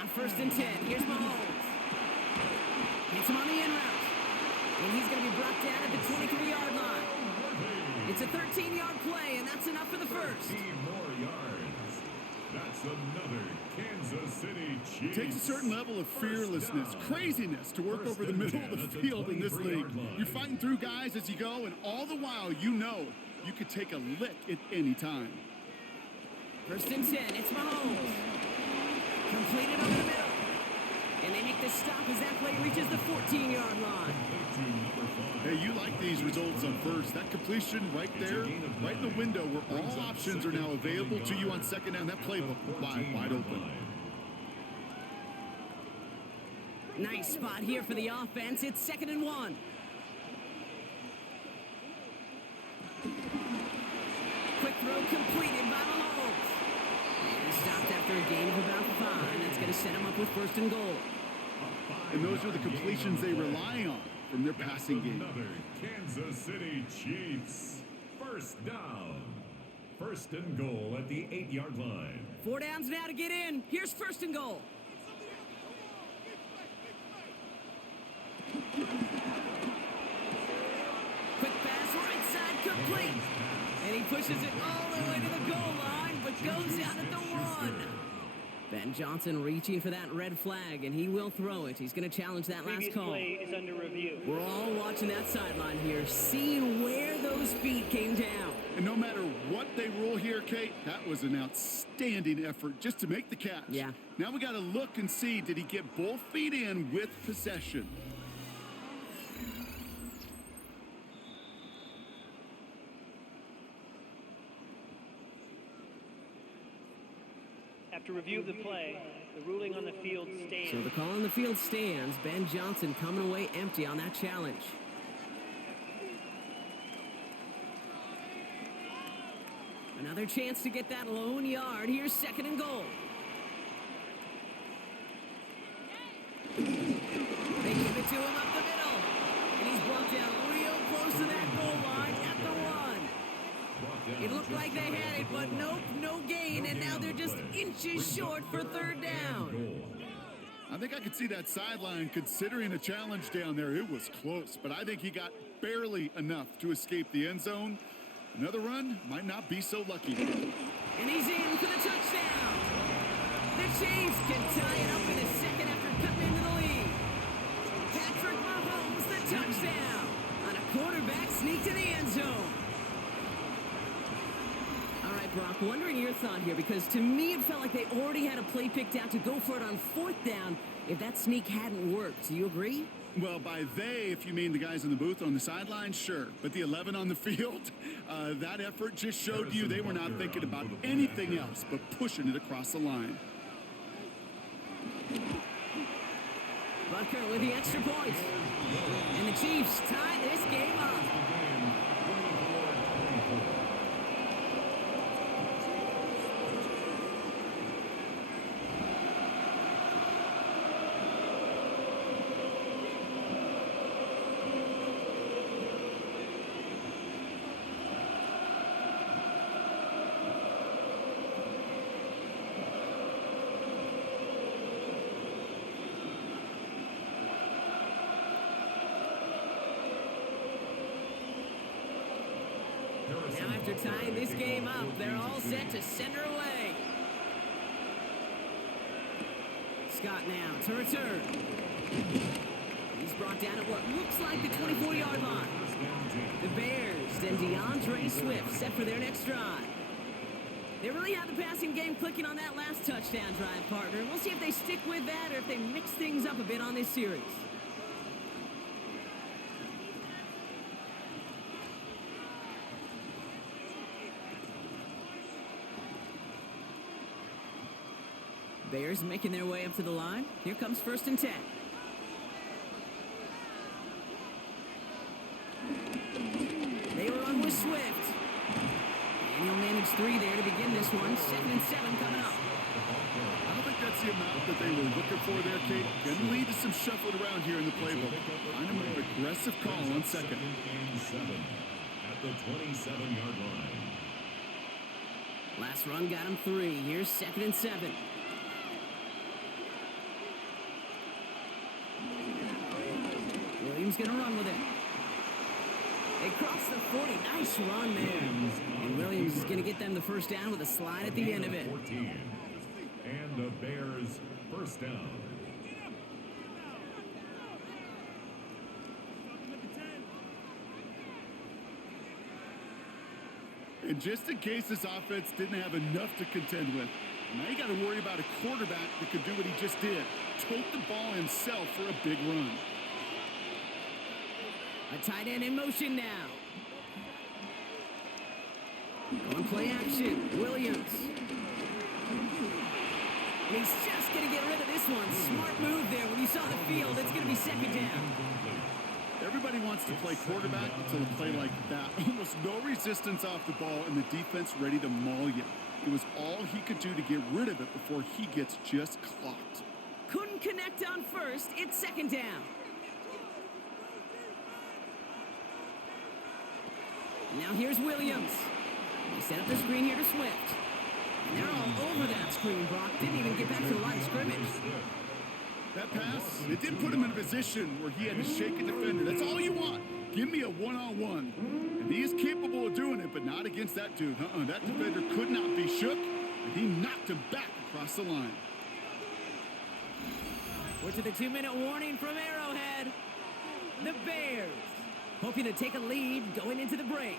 On 1st and 10, here's Mahomes. Hits him on the in route. And he's going to be brought down at the 23-yard line. It's a 13-yard play, and that's enough for the first. 15 more yards. That's another Kansas City Chiefs. It takes a certain level of fearlessness, craziness to work over the middle of the field in this league. You're fighting through guys as you go, and all the while you know you could take a lick at any time. First and 10, it's Mahomes. Completed over the middle. And they make the stop as that play reaches the 14-yard line. Hey, you like these results on first. That completion right there, right in the window where all options are now available to you on second down. That playbook wide open. Nice spot here for the offense. It's 2nd and 1. Quick throw completed by Mahomes. And he stopped after a gain of about 5. That's going to set him up with 1st and goal. And those are the completions they rely on from their passing game. Another Kansas City Chiefs. First down. 1st and goal at the 8-yard line. 4 downs now to get in. Here's 1st and goal. Quick pass, right side, complete. And he pushes it all the way to the goal line, but goes out at the 1. Ben Johnson reaching for that red flag, and he will throw it. He's going to challenge that last Previous call. play is under review. We're all watching that sideline here, seeing where those feet came down. And no matter what they rule here, Kate, that was an outstanding effort just to make the catch. Yeah. Now we got to look and see, did he get both feet in with possession? After review of the play, the ruling on the field stands. So the call on the field stands. Ben Johnson coming away empty on that challenge. Another chance to get that lone yard. Here's 2nd and goal. They give it to him up the middle. And he's brought down real close to that goal line at the 1. It looked like they had it, but nope, no gain, and now they're just inches short for 3rd down. I think I could see that sideline considering a challenge down there. It was close, but I think he got barely enough to escape the end zone. Another run might not be so lucky. And he's in for the touchdown. The Chiefs can tie it up in a second after cutting into the lead. Patrick Mahomes, the touchdown on a quarterback sneak to the end zone. All right, Brock, wondering your thought here, because to me it felt like they already had a play picked out to go for it on 4th down if that sneak hadn't worked. Do you agree? Well, by they, if you mean the guys in the booth on the sideline, sure. But the 11 on the field, that effort just showed you they were not thinking about anything else but pushing it across the line. Butker with the extra point. And the Chiefs tie this game up. Now after tying this game up, they're all set to send her away. Scott now to return. He's brought down at what looks like the 24-yard line. The Bears and DeAndre Swift set for their next drive. They really have the passing game clicking on that last touchdown drive, partner. We'll see if they stick with that or if they mix things up a bit on this series. Bears making their way up to the line. Here comes 1st and 10. They run with Swift. And he'll manage 3 there to begin this one. 2nd and 7 coming up. I don't think that's the amount that they were looking for there, Kate. Can lead to some shuffling around here in the playbook. Find a more aggressive call on 2nd. And 7 at the 27-yard line. Last run got him 3. Here's 2nd and 7. Williams going to run with it. They cross the 40. Nice run there. And Williams is going to get them the first down with a slide at the end of it. 14. And the Bears first down. And just in case this offense didn't have enough to contend with, now you got to worry about a quarterback that could do what he just did. Tote the ball himself for a big run. A tight end in motion now. On play action, Williams. And he's just going to get rid of this one. Smart move there. When you saw the field, it's going to be second down. Everybody wants to play quarterback until a play like that. Almost no resistance off the ball and the defense ready to maul you. It was all he could do to get rid of it before he gets just clocked. Couldn't connect on first. It's second down. Now here's Williams. They set up the screen here to Swift. And they're all over that screen. Brock didn't even get back to the line of scrimmage. That pass, it did put him in a position where he had to shake a defender. That's all you want. Give me a one-on-one. And he is capable of doing it, but not against that dude. That defender could not be shook, and he knocked him back across the line. We're to the 2-minute warning from Arrowhead. The Bears hoping to take a lead going into the break.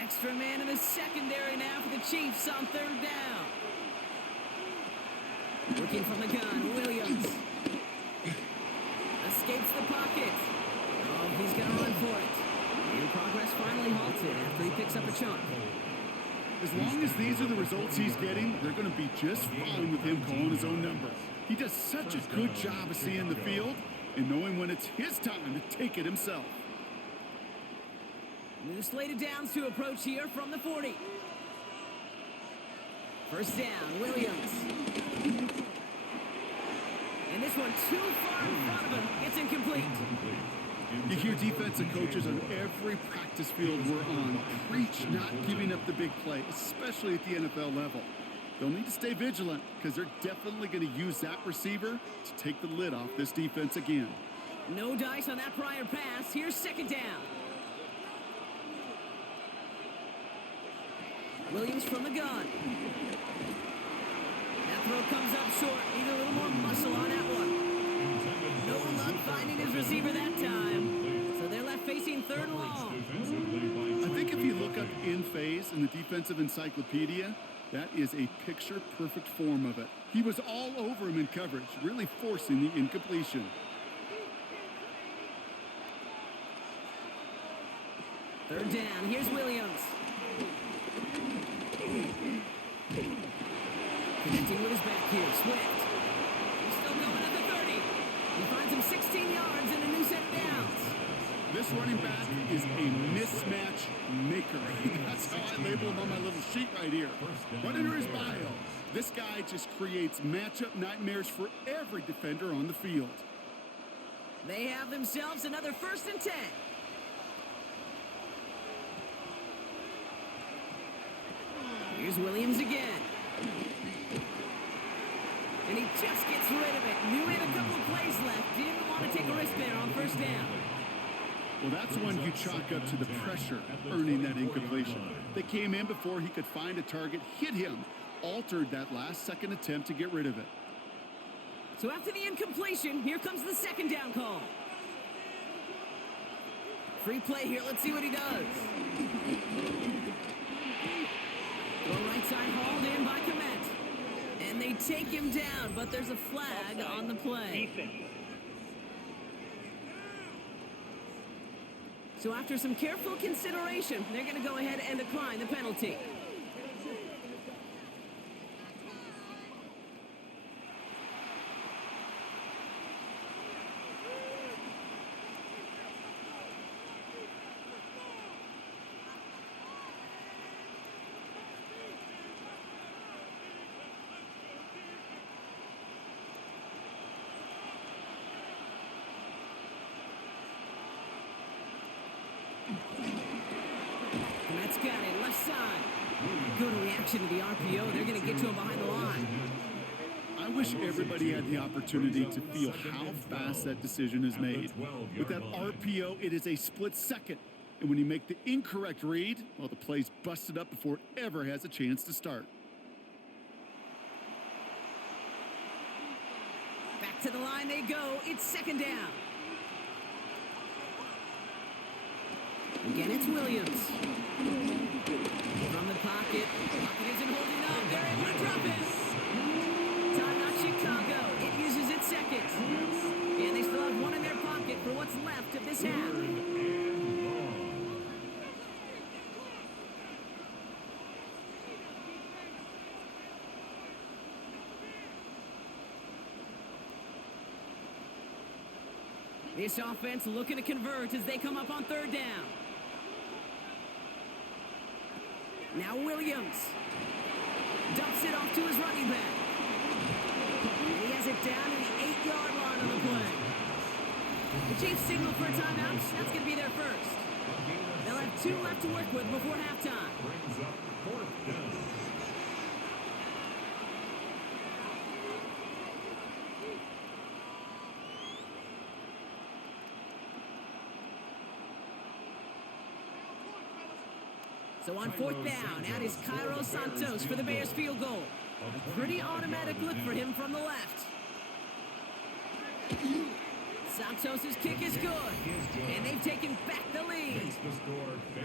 Extra man in the secondary now for the Chiefs on third down. Working from the gun, Williams. Escapes the pocket. Oh, he's going to run for it. And progress finally halted after he picks up a chunk. As long as these are the results he's getting, they're going to be just fine with him calling his own number. He does such a good job of seeing the field and knowing when it's his time to take it himself. New slated downs to approach here from the 40. First down, Williams. And this one too far in front of him. It's incomplete. You hear defensive coaches on every practice field we're on preach not giving up the big play, especially at the NFL level. They'll need to stay vigilant because they're definitely going to use that receiver to take the lid off this defense again. No dice on that prior pass. Here's second down. Williams from the gun. That throw comes up short. Need a little more muscle on that one. No luck finding his receiver that time. So they're left facing third and long. I think if you look up in phase in the defensive encyclopedia, that is a picture-perfect form of it. He was all over him in coverage, really forcing the incompletion. Third down. Here's Williams. Connecting with his back here, Swift. He's still going at the 30. He finds him 16 yards and a new set of downs. This running back is a mismatch maker. That's how I label him on my little sheet right here. Right under his bio, this guy just creates matchup nightmares for every defender on the field. They have themselves another 1st and 10. Here's Williams again. And he just gets rid of it. Knew he had a couple of plays left. Didn't want to take a risk there on first down. Well, that's when you chalk up to the pressure earning that incompletion. They came in before he could find a target, hit him, altered that last-second attempt to get rid of it. So after the incompletion, here comes the second down call. Free play here. Let's see what he does. Throw right side hauled in by Komet. And they take him down, but there's a flag on the play. Defense. So after some careful consideration, they're going to go ahead and decline the penalty. Komet's got it, left side. Good reaction to the RPO. They're going to get to him behind the line. I wish everybody had the opportunity to feel how fast that decision is made. With that RPO, it is a split second. And when you make the incorrect read, well, the play's busted up before it ever has a chance to start. Back to the line they go. It's second down. Again, it's Williams. From the pocket. Pocket isn't holding up. They're able to drop it. Timeout Chicago. It uses its second. And they still have one in their pocket for what's left of this half. This offense looking to convert as they come up on third down. Now Williams dumps it off to his running back. And he has it down to the 8-yard line on the play. The Chiefs signal for a timeout. That's going to be their first. They'll have 2 left to work with before halftime. Brings up fourth down. So on fourth down, out is Cairo Santos for the Bears field goal. A pretty automatic look for him from the left. Santos' kick is good, and they've taken back the lead.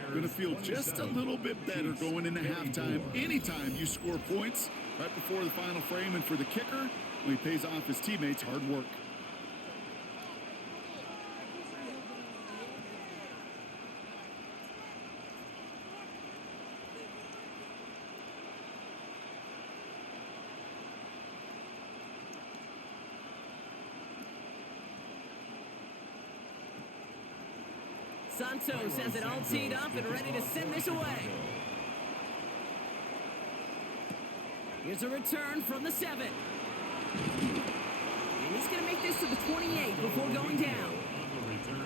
Going to feel just a little bit better going into halftime. Anytime you score points right before the final frame, and for the kicker, well, he pays off his teammates' hard work. Santos has it all teed up and ready to send this away. Here's a return from the 7. And he's going to make this to the 28 before going down.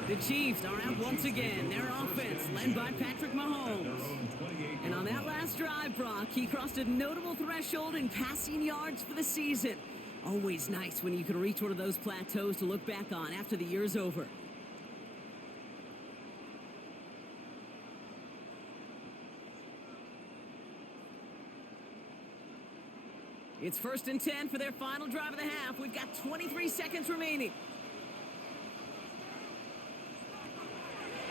The Chiefs are out once again. Their offense led by Patrick Mahomes. And on that last drive, Brock, he crossed a notable threshold in passing yards for the season. Always nice when you can reach one of those plateaus to look back on after the year's over. It's 1st and 10 for their final drive of the half. We've got 23 seconds remaining.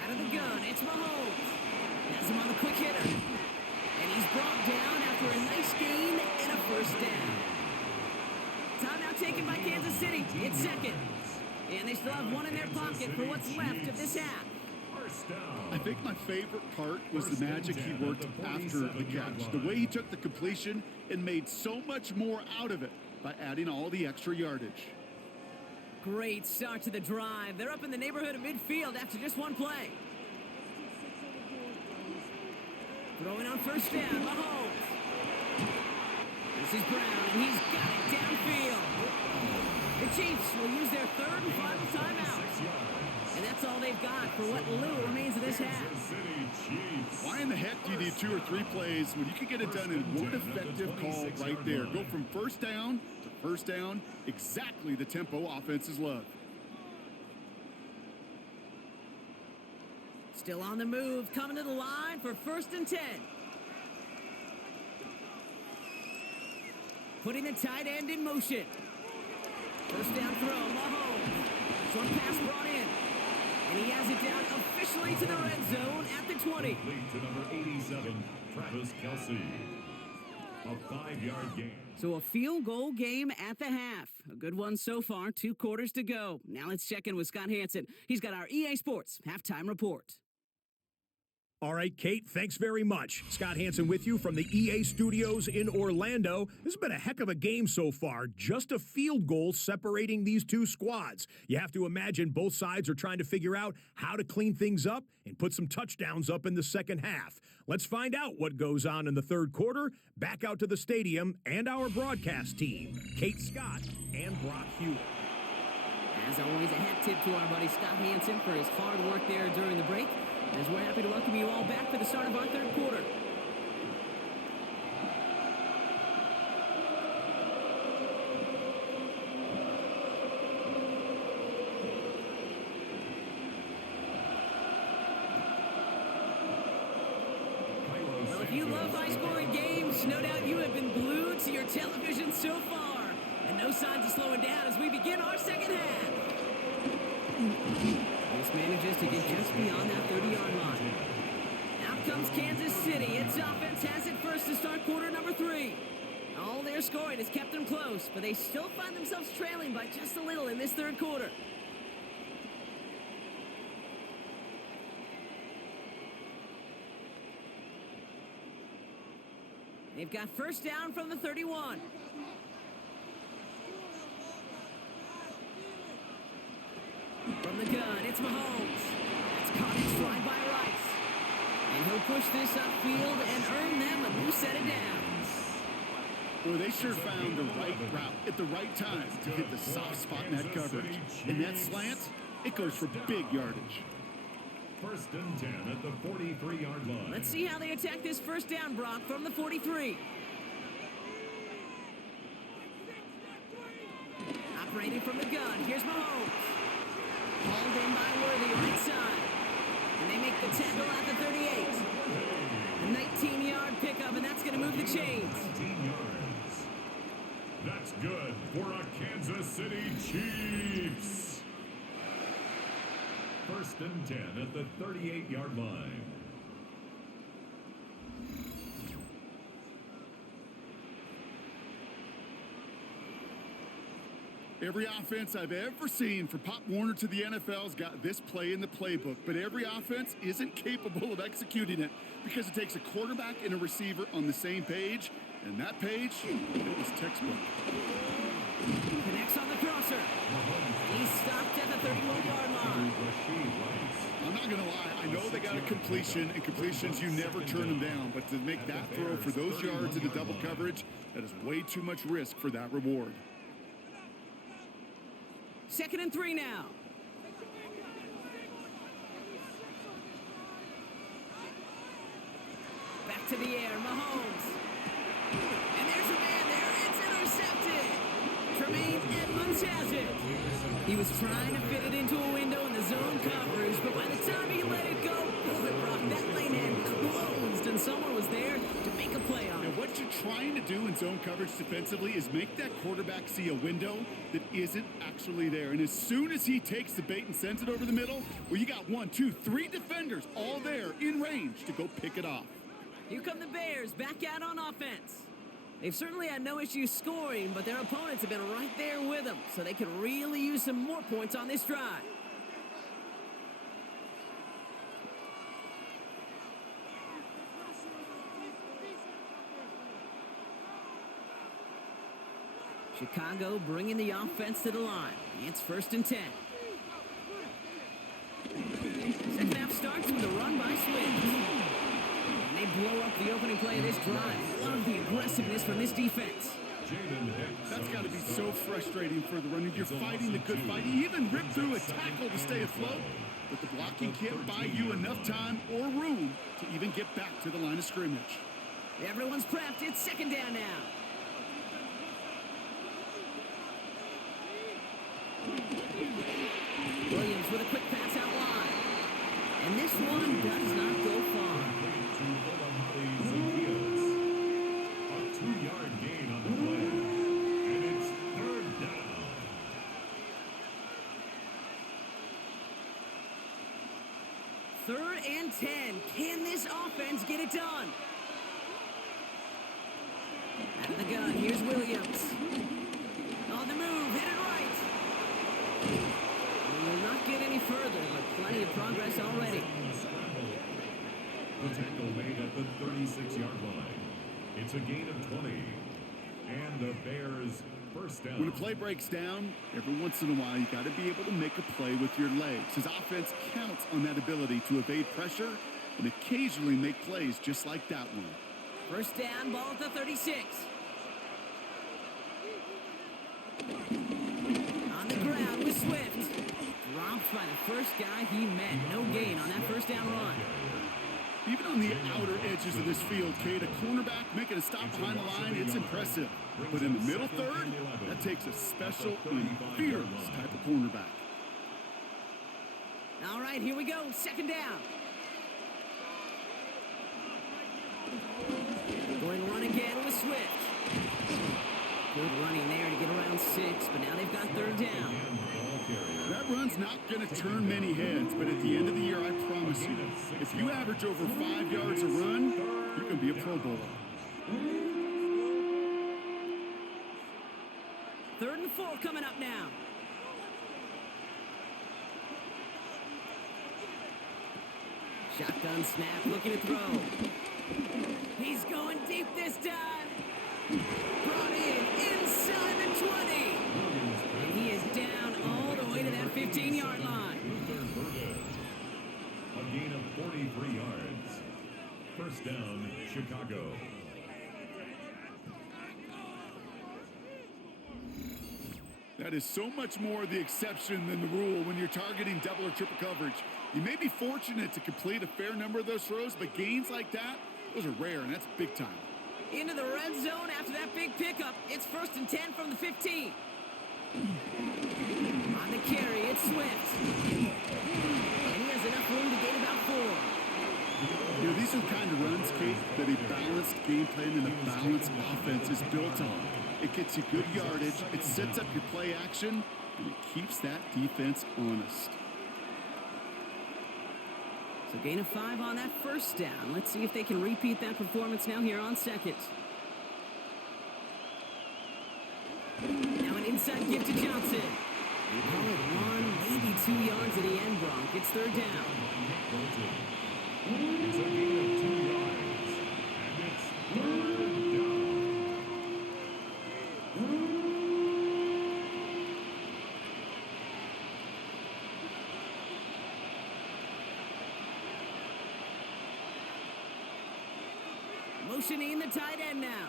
Out of the gun, it's Mahomes. Has him on the quick hitter. And he's brought down after a nice gain and a first down. Timeout taken by Kansas City. It's second. And they still have one in their pocket for what's left of this half. I think my favorite part was the magic he worked after the catch. The way he took the completion and made so much more out of it by adding all the extra yardage. Great start to the drive. They're up in the neighborhood of midfield after just one play. Throwing on first down, Mahomes. This is Brown, and he's got it downfield. The Chiefs will use their 3rd and final timeout. And that's all they've got for what little remains of this half. Why in the heck do you need 2 or 3 plays when you can get it done in one effective call right there? Go from first down to first down, exactly the tempo offenses love. Still on the move, coming to the line for 1st and 10. Putting the tight end in motion. First down throw, Mahomes. Short pass brought in. And he has it down officially to the red zone at the 20. To number 87, Travis Kelce. A 5-yard gain. So a field goal game at the half. A good one so far, 2 quarters to go. Now let's check in with Scott Hansen. He's got our EA Sports halftime report. All right, Kate, thanks very much. Scott Hansen with you from the EA Studios in Orlando. This has been a heck of a game so far. Just a field goal separating these 2 squads. You have to imagine both sides are trying to figure out how to clean things up and put some touchdowns up in the second half. Let's find out what goes on in the 3rd quarter. Back out to the stadium and our broadcast team, Kate Scott and Brock Hewitt. As always, a hat tip to our buddy Scott Hansen for his hard work there during the break. As we're happy to welcome you all back for the start of our 3rd quarter. high-scoring games. No doubt you have been glued to your television so far. And no signs of slowing down as we begin our second half. This manages to get just beyond that 30-yard line. Out comes Kansas City. Its offense has it first to start quarter number 3. All their scoring has kept them close, but they still find themselves trailing by just a little in this third quarter. They've got first down from the 31. From the gun, it's Mahomes. That's caught in stride by Rice. And he'll push this upfield and earn them a new set of downs. Boy, they sure found the right route at the right time to hit the soft spot in that coverage. And that slant, it goes for big yardage. First and 10 at the 43-yard line. Let's see how they attack this first down, Brock, from the 43. Operating from the gun, here's Mahomes. Hauled in by Worthy, right side. And they make the tackle at the 38. A 19-yard pickup, and that's going to move the chains. 19 yards. That's good for a Kansas City Chiefs. First and 10 at the 38-yard line. Every offense I've ever seen from Pop Warner to the NFL's got this play in the playbook, but every offense isn't capable of executing it because it takes a quarterback and a receiver on the same page, and that page is textbook. Connects on the crosser. He's stopped at the 31-yard line. I'm not going to lie, I know they got a completion, and completions, you never turn them down, but to make that throw for those yards into double coverage, that is way too much risk for that reward. 2nd and 3 now. Back to the air, Mahomes. And there's a man there. It's intercepted. Tremaine Edmonds has it. He was trying to fit it into a window in the zone coverage, but by the time he let it go, Brock, that lane had closed, and someone was there to make a play on it. And what you're trying to do in zone coverage defensively is make that quarterback see a window that isn't actually there. And as soon as he takes the bait and sends it over the middle, well, you got 1, 2, 3 defenders all there in range to go pick it off. Here come the Bears back out on offense. They've certainly had no issues scoring, but their opponents have been right there with them, so they could really use some more points on this drive. Chicago bringing the offense to the line. It's 1st and 10. Second half starts with a run by Swift. And they blow up the opening play of this drive. Love the aggressiveness from this defense. That's got to be so frustrating for the runner. You're fighting the good fight. You even rip through a tackle to stay afloat, but the blocking can't buy you enough time or room to even get back to the line of scrimmage. Everyone's prepped. It's 2nd down now. Williams with a quick pass out wide. And this one does not go far. A 2-yard gain on the play. And it's 3rd down. Third and 10. Can this offense get it done? Out of the gun, here's Williams. On the move, hit it right. Will not get any further, but plenty of progress already. The tackle made at the 36-yard line. It's a gain of 20. And the Bears first down. When a play breaks down, every once in a while, you got to be able to make a play with your legs. His offense counts on that ability to evade pressure and occasionally make plays just like that one. First down, ball at the 36. On the ground with Swift. Dropped by the first guy he met. No gain on that first down run. Even on the outer edges of this field, Kate, a cornerback making a stop behind the line, it's impressive. But in the middle third, that takes a special and fearless type of cornerback. All right, here we go. 2nd down. Good running there to get around 6, but now they've got third down. That run's not going to turn many heads, but at the end of the year, I promise you, if you average over 5 yards a run, you can be a Pro Bowler. 3rd and 4 coming up now. Shotgun snap, looking to throw. He's going deep this time. Brought in inside the 20. And he is down all the way to that 15-yard line. A gain of 43 yards. First down, Chicago. That is so much more the exception than the rule when you're targeting double or triple coverage. You may be fortunate to complete a fair number of those throws, but gains like that, those are rare, and that's big time. Into the red zone after that big pickup. It's 1st and 10 from the 15. On the carry, it's Swift. And he has enough room to gain about 4. You know, these are the kind of runs, Kate, that a balanced game plan and a balanced offense is built on. It gets you good yardage, it sets up your play action, and it keeps that defense honest. So gain of 5 on that first down. Let's see if they can repeat that performance now here on 2nd. Now an inside give to Johnson. You call it 1, maybe 2 yards at the end, Bronk. It's 3rd down. It's a gain of 2 yards. And it's 3rd down. Motioning the tight end now.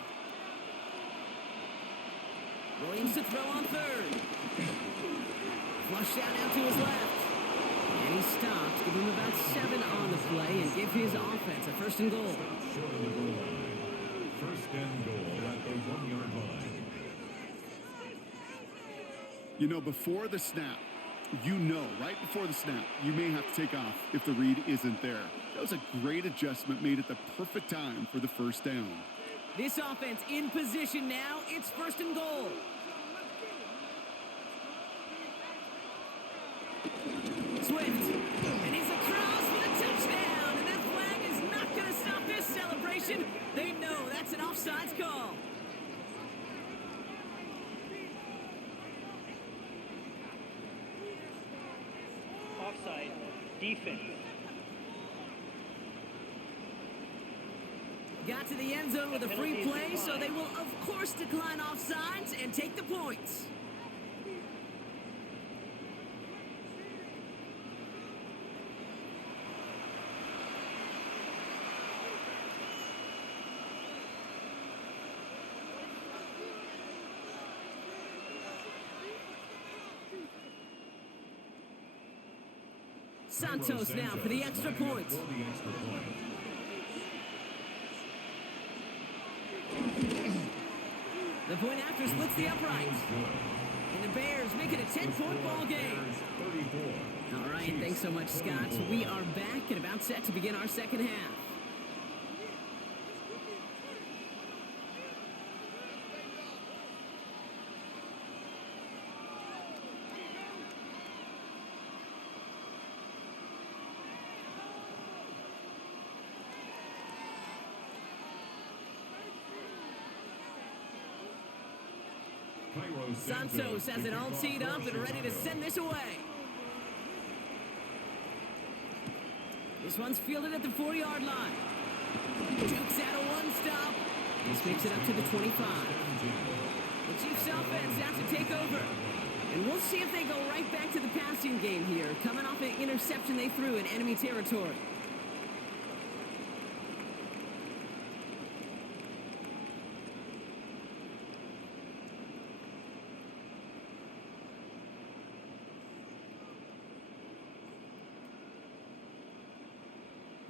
Williams to throw on 3rd. Flush down out to his left. And he stops. Give him about 7 on the play and give his offense a 1st and goal. Short of the goal line. 1st and goal at the 1-yard line. You know, before the snap, right before the snap, you may have to take off if the read isn't there. That was a great adjustment made at the perfect time for the 1st down. This offense in position now. It's 1st and goal. Swift. And he's across for the touchdown. And that flag is not going to stop this celebration. They know that's an offsides call. Offside. Defense. Got to the end zone with a free play, so they will, of course, decline offsides and take the points. Santos now for the extra point. The point after splits the upright. And the Bears make it a 10-point ball game. All right, thanks so much, Scott. We are back and about set to begin our 2nd half. Santos has it all teed up and ready to send this away. This one's fielded at the 4-yard line. Jukes out a 1-stop. This makes it up to the 25. The Chiefs offense has to take over. And we'll see if they go right back to the passing game here, coming off an interception they threw in enemy territory.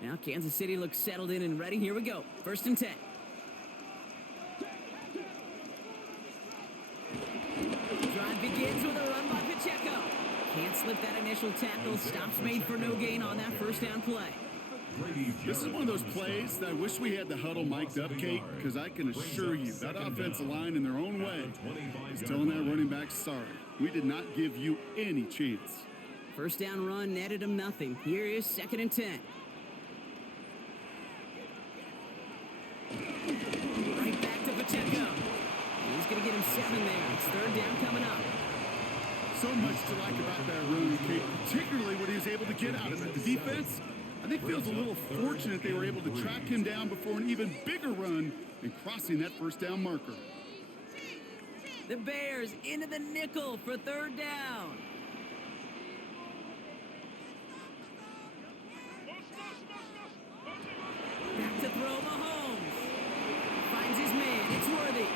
Now Kansas City looks settled in and ready. Here we go. 1st and 10. Drive begins with a run by Pacheco. Can't slip that initial tackle. Stops made for no gain on that 1st down play. This is one of those plays that I wish we had the huddle mic'd up, Kate, because I can assure you that offensive line in their own way is telling that running back, sorry, we did not give you any chance. First down run netted him nothing. Here is 2nd and 10. Right back to Pacheco. He's going to get him 7 there. It's 3rd down coming up. So much to like about that run, Kate, particularly what he was able to get out of it. The defense, I think, feels a little fortunate they were able to track him down before an even bigger run and crossing that first down marker. The Bears into the nickel for 3rd down. Back to throw Mahomes. Finds his man. It's Worthy.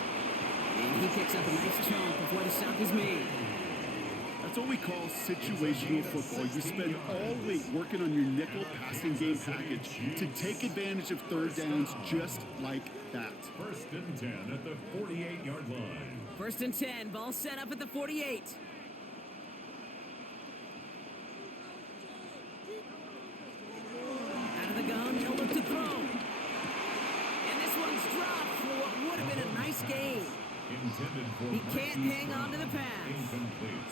And he picks up a nice chunk before the stop is made. That's what we call situational football. You spend all week working on your nickel passing game package to take advantage of 3rd downs just like that. 1st and 10 at the 48-yard line. 1st and 10. Ball set up at the 48. Out of the gun, he'll look to throw. And this one's dropped for what would have been a nice gain. He can't hang on to the pass.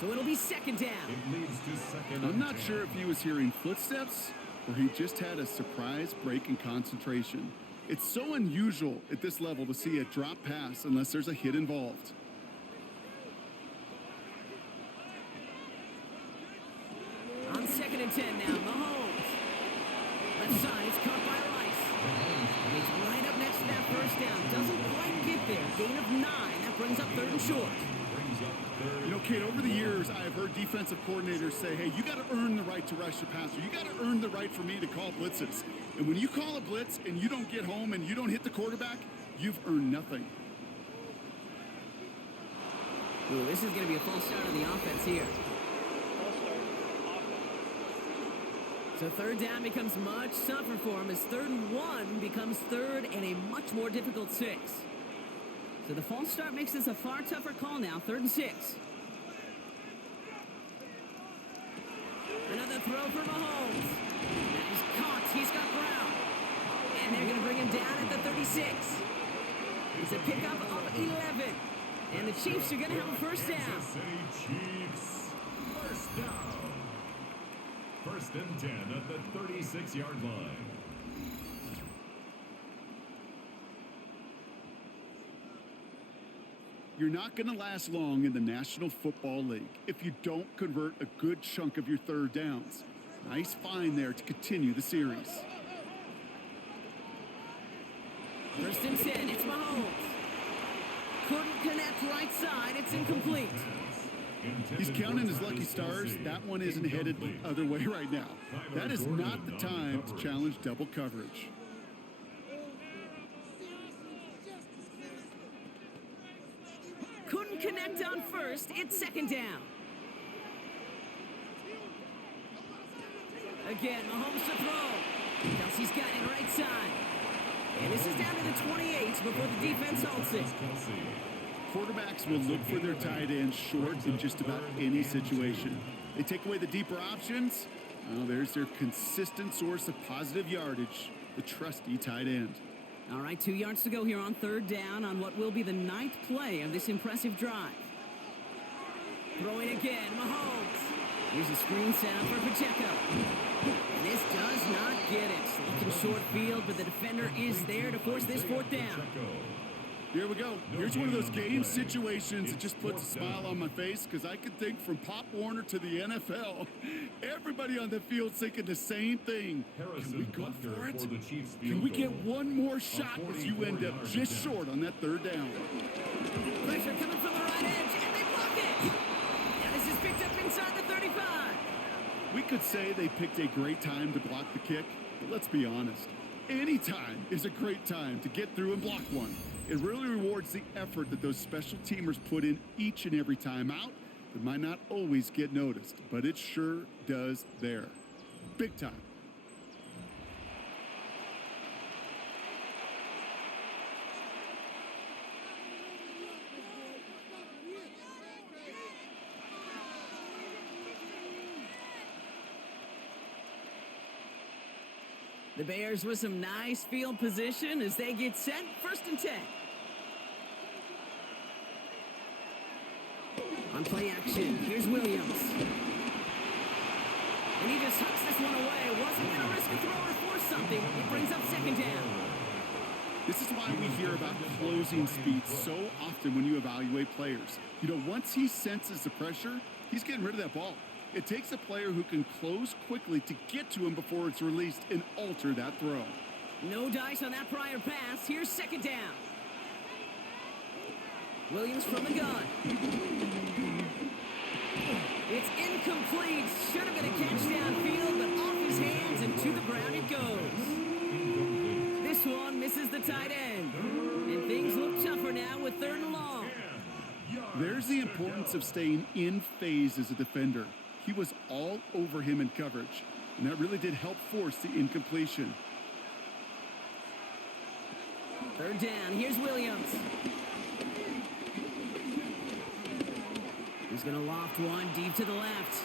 So it'll be 2nd down. I'm not sure if he was hearing footsteps or he just had a surprise break in concentration. It's so unusual at this level to see a drop pass unless there's a hit involved. On 2nd and 10 now, Mahomes. Left side, it's caught by Rice. He's right up next to that 1st down. Doesn't quite get there. Gain of 9. That brings up 3rd and short. You know, Kate, over the years, I've heard defensive coordinators say, hey, you got to earn the right to rush the passer. You got to earn the right for me to call blitzes. And when you call a blitz and you don't get home and you don't hit the quarterback, you've earned nothing. Ooh, this is going to be a false start on the offense here. So 3rd down becomes much tougher for him as 3rd and 1 becomes 3rd and a much more difficult 6. So the false start makes this a far tougher call now. 3rd and 6. Another throw for Mahomes. That is caught. He's got Brown. And they're going to bring him down at the 36. It's a pickup of 11. And the Chiefs are going to have a 1st down. Kansas City Chiefs. 1st down. 1st and 10 at the 36-yard line. You're not going to last long in the National Football League if you don't convert a good chunk of your 3rd downs. Nice find there to continue the series. 1st and 10, it's Mahomes. Couldn't connect right side, it's incomplete. He's counting his lucky stars. That one isn't headed the other way right now. That is not the time to challenge double coverage. Couldn't connect on 1st, it's 2nd down. Again, Mahomes to throw. Kelsey's got it right side. And this is down to the 28 before the defense halts it. Quarterbacks will look for their tight ends short in just about any situation. They take away the deeper options. Well, there's their consistent source of positive yardage, the trusty tight end. All right, 2 yards to go here on 3rd down on what will be the 9th play of this impressive drive. Throwing again, Mahomes. Here's a screen set up for Pacheco. And this does not get it. Looking short field, but the defender is there to force this 4th down. Here we go. Here's one of those game situations that just puts a smile on my face because I can think from Pop Warner to the NFL. Everybody on the field thinking the same thing. Can we go for it? Can we get one more shot as you end up just short on that 3rd down? Pressure coming from the right edge, and they block it. Now this is picked up inside the 35. We could say they picked a great time to block the kick, but let's be honest. Any time is a great time to get through and block one. It really rewards the effort that those special teamers put in each and every time out. That might not always get noticed, but it sure does there. Big time. The Bears with some nice field position as they get set. 1st and 10. On play action, here's Williams. And he just hucks this one away. Wasn't going to risk a throw or force something. It brings up 2nd down. This is why we hear about closing speed so often when you evaluate players. You know, once he senses the pressure, he's getting rid of that ball. It takes a player who can close quickly to get to him before it's released and alter that throw. No dice on that prior pass. Here's 2nd down. Williams from the gun. It's incomplete. Should have been a catch downfield, but off his hands and to the ground it goes. This one misses the tight end. And things look tougher now with 3rd and long. There's the importance of staying in phase as a defender. He was all over him in coverage, and that really did help force the incompletion. 3rd down. Here's Williams. He's going to loft one deep to the left.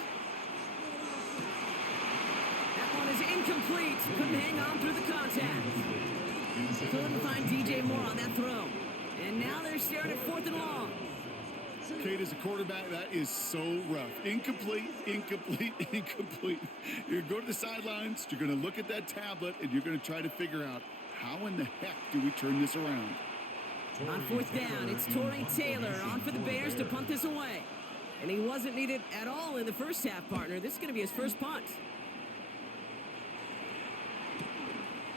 That one is incomplete. Couldn't hang on through the contact. Couldn't find DJ Moore on that throw. And now they're staring at 4th and long. Kate, as a quarterback, that is so rough. Incomplete, incomplete, incomplete. You're going to go to the sidelines, you're going to look at that tablet, and you're going to try to figure out how in the heck do we turn this around. On 4th down, it's Torrey Taylor on for the Bears to punt this away. And he wasn't needed at all in the first half, partner. This is going to be his first punt.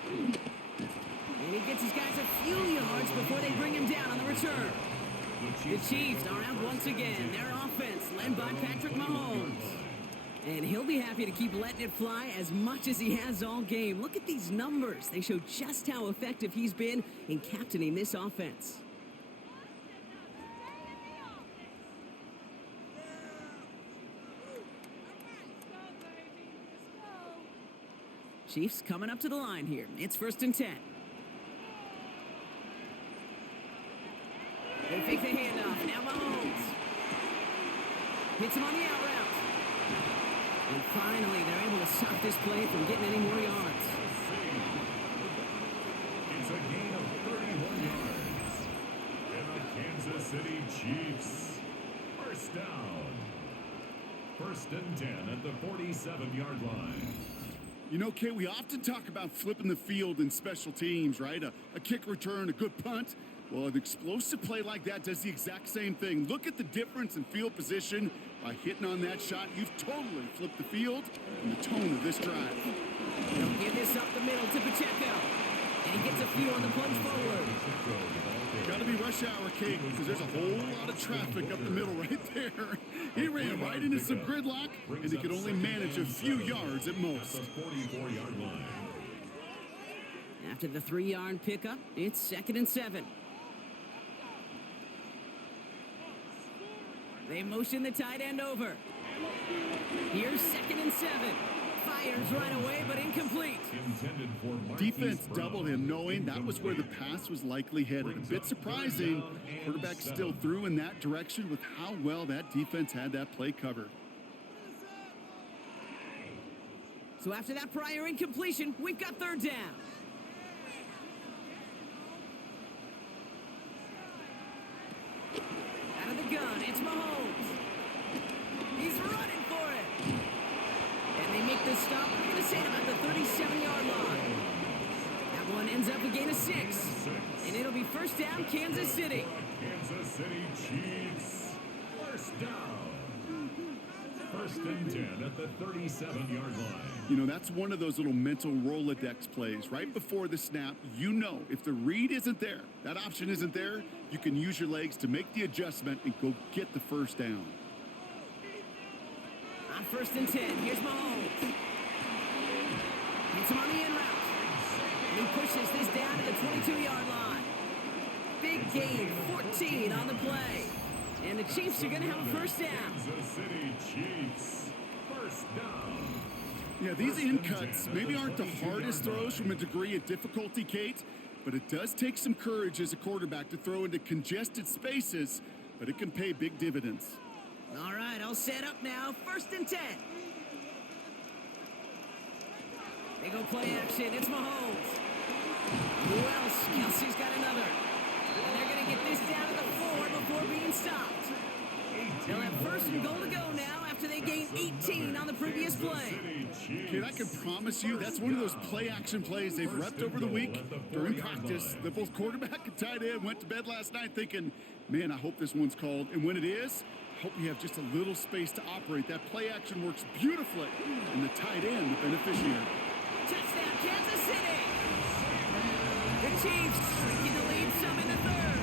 And he gets his guys a few yards before they bring him down on the return. The Chiefs are out once again. Their offense led by Patrick Mahomes. And he'll be happy to keep letting it fly as much as he has all game. Look at these numbers. They show just how effective he's been in captaining this offense. Chiefs coming up to the line here. It's 1st and 10. They fake the handoff. Now Mahomes hits him on the out route. And finally, they're able to stop this play from getting any more yards. It's a gain of 31 yards. And the Kansas City Chiefs. 1st down. 1st and 10 at the 47-yard line. You know, Kate, we often talk about flipping the field in special teams, right? A kick return, a good punt. Well, an explosive play like that does the exact same thing. Look at the difference in field position. By hitting on that shot, you've totally flipped the field and the tone of this drive. They'll give this up the middle to Pacheco. And he gets a few on the plunge forward. Got to be rush hour, Kate, because there's a whole lot of traffic up the middle right there. He ran right into some gridlock, and he could only manage a few yards at most. After the 3-yard pickup, it's 2nd and 7. They motion the tight end over. Here's 2nd and 7. Fires right away, but incomplete. Defense doubled him, knowing that was where the pass was likely headed. A bit surprising. Quarterback still threw in that direction with how well that defense had that play covered. So after that prior incompletion, we've got 3rd down. Out of the gun, it's Mahomes. He's running for it. And they make the stop, I'm going to say, about the 37-yard line. That one ends up a gain of 6. And it'll be 1st down, Kansas City. Kansas City Chiefs. 1st down. 1st and 10 at the 37-yard line. You know, that's one of those little mental Rolodex plays. Right before the snap, you know if the read isn't there, that option isn't there, you can use your legs to make the adjustment and go get the 1st down. On 1st and 10, here's Mahomes. Hits him on the in route. And he pushes this down to the 22-yard line. Big gain, 14 on the play. And the Chiefs are going to have a 1st down. Kansas City Chiefs. 1st down. Yeah, these in cuts maybe aren't the hardest throws from a degree of difficulty, Kate, but it does take some courage as a quarterback to throw into congested spaces, but it can pay big dividends. All right, I'll set up now. 1st and 10. They go play action. It's Mahomes. Who else? Kelsey's got another. And they're going to get this down to the 4 before being stopped. They'll have first and goal to go now after they gained 18 on the previous play. Kid, I can promise you that's one of those play-action plays they've repped over the week during practice. The both quarterback and tight end went to bed last night thinking, man, I hope this one's called. And when it is, I hope you have just a little space to operate. That play-action works beautifully, and the tight end, the beneficiary. Touchdown, Kansas City! The Chiefs shrinking the lead some in the third.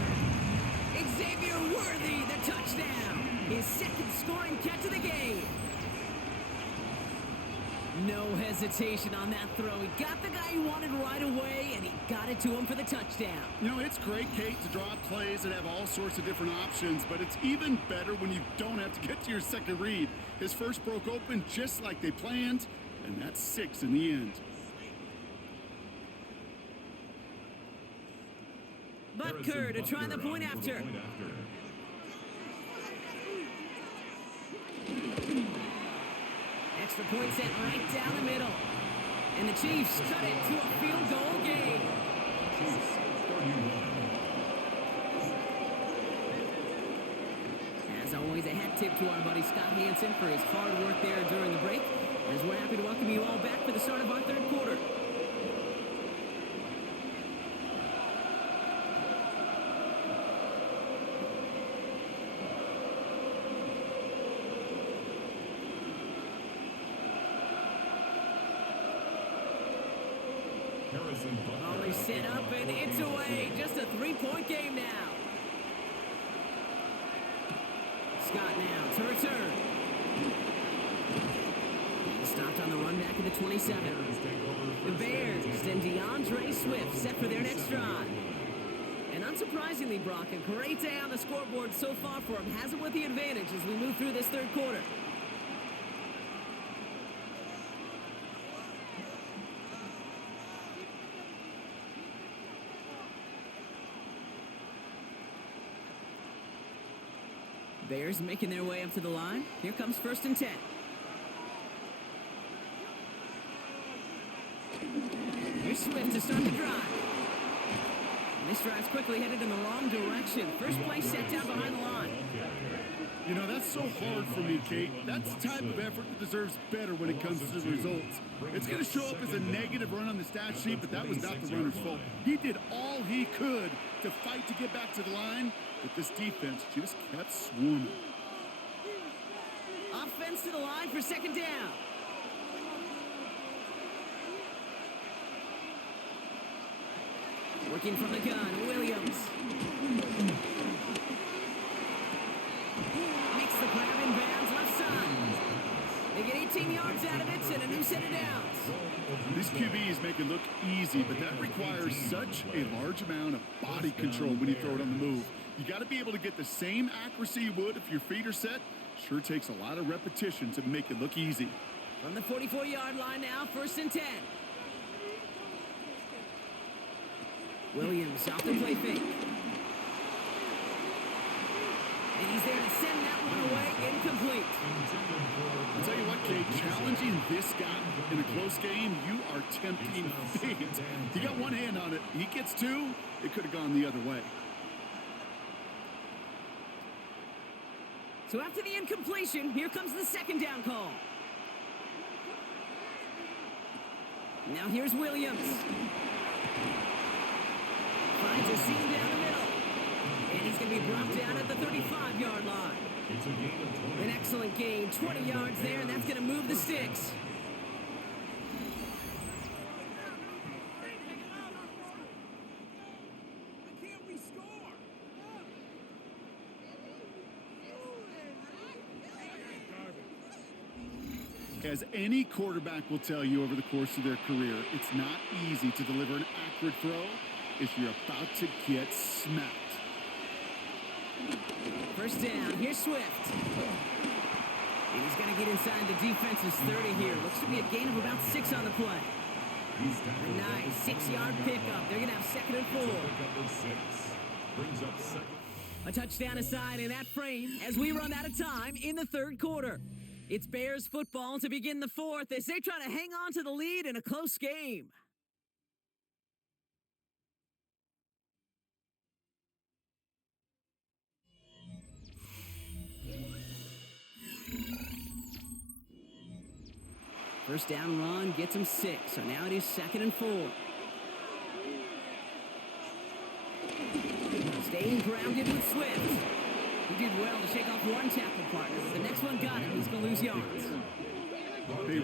Xavier Worthy, the touchdown. His second scoring catch of the game. No hesitation on that throw. He got the guy he wanted right away, and he got it to him for the touchdown. You know, it's great, Kate, to draw up plays that have all sorts of different options, but it's even better when you don't have to get to your second read. His first broke open just like they planned, and that's 6 in the end. Butker to try the point after. Extra point set right down the middle. And the Chiefs cut it to a field goal game. As always, a hat tip to our buddy Scott Hansen for his hard work there during the break, as we're happy to welcome you all back for the start of our third quarter. Only set up and it's away. Just a 3-point game now. Scott now to return. He stopped on the run back at the 27. The Bears and DeAndre Swift set for their next drive. And unsurprisingly, Brock, a great day on the scoreboard so far for him. Has it with the advantage as we move through this third quarter. Bears making their way up to the line. Here comes 1st and 10. Here's Swift to start the drive. And this drive's quickly headed in the wrong direction. First play set down behind the line. You know, that's so hard for me, Kate. That's the type of effort that deserves better when it comes to the results. It's going to show up as a negative run on the stat sheet, but that was not the runner's fault. He did all he could to fight to get back to the line, but this defense just kept swarming. Offense to the line for 2nd down. Working from the gun, Williams. Makes the grab in bounds left side. They get 18 yards out of it and a new set of downs. These QBs make it look easy, but that requires such a large amount of body control when you throw it on the move. You got to be able to get the same accuracy you would if your feet are set. Sure takes a lot of repetition to make it look easy. From the 44-yard line now, 1st and 10. Williams off the play fake. And he's there to send that one away, incomplete. I'll tell you what, Kate, challenging this guy in a close game, you are tempting fate. He got one hand on it. He gets two, it could have gone the other way. So after the incompletion, here comes the 2nd down call. Now here's Williams. Finds a seam down the middle. And he's going to be brought down at the 35-yard line. An excellent gain, 20 yards there, and that's going to move the sticks. As any quarterback will tell you over the course of their career, it's not easy to deliver an accurate throw if you're about to get smacked. 1st down, here's Swift. And he's going to get inside the defense's 30 here. Looks to be a gain of about 6 on the play. A nice 6-yard pickup. They're going to have 2nd and 4. A touchdown aside in that frame as we run out of time in the third quarter. It's Bears football to begin the fourth as they try to hang on to the lead in a close game. First down run gets him 6, so now it is 2nd and 4. Staying grounded with Swift. He did well to shake off one tackle partner, but the next one got him. He's going to lose yards. Hey,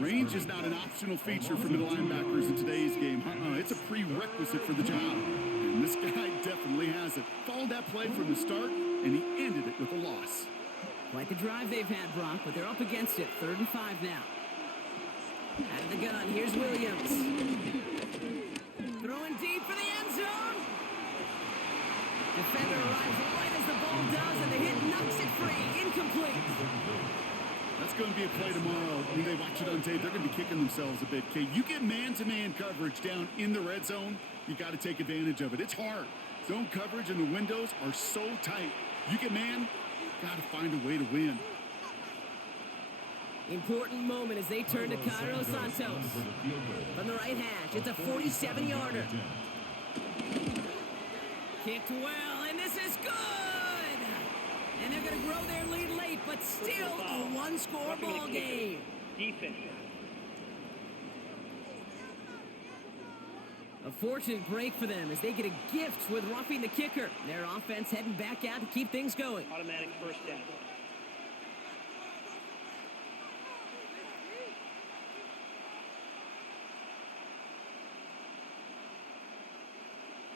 range is not an optional feature for middle linebackers in today's game. It's a prerequisite for the job. And this guy definitely has it. Followed that play from the start, and he ended it with a loss. Quite the drive they've had, Brock, but they're up against it. 3rd and 5 now. Out of the gun, here's Williams. Throwing deep for the end zone. Defender arrives right as the ball does, and the hit knocks it free. Incomplete. That's going to be a play tomorrow. When they watch it on tape, they're going to be kicking themselves a bit, Kate. You get man-to-man coverage down in the red zone, you got to take advantage of it. It's hard. Zone coverage and the windows are so tight. You get man, got to find a way to win. Important moment as they turn to Cairo Santos. From the right hash, it's a 47-yarder. Kicked well, and this is good! And they're going to grow their lead late, but still a one-score ball game. Defense. A fortunate break for them as they get a gift with roughing the kicker. Their offense heading back out to keep things going. Automatic first down.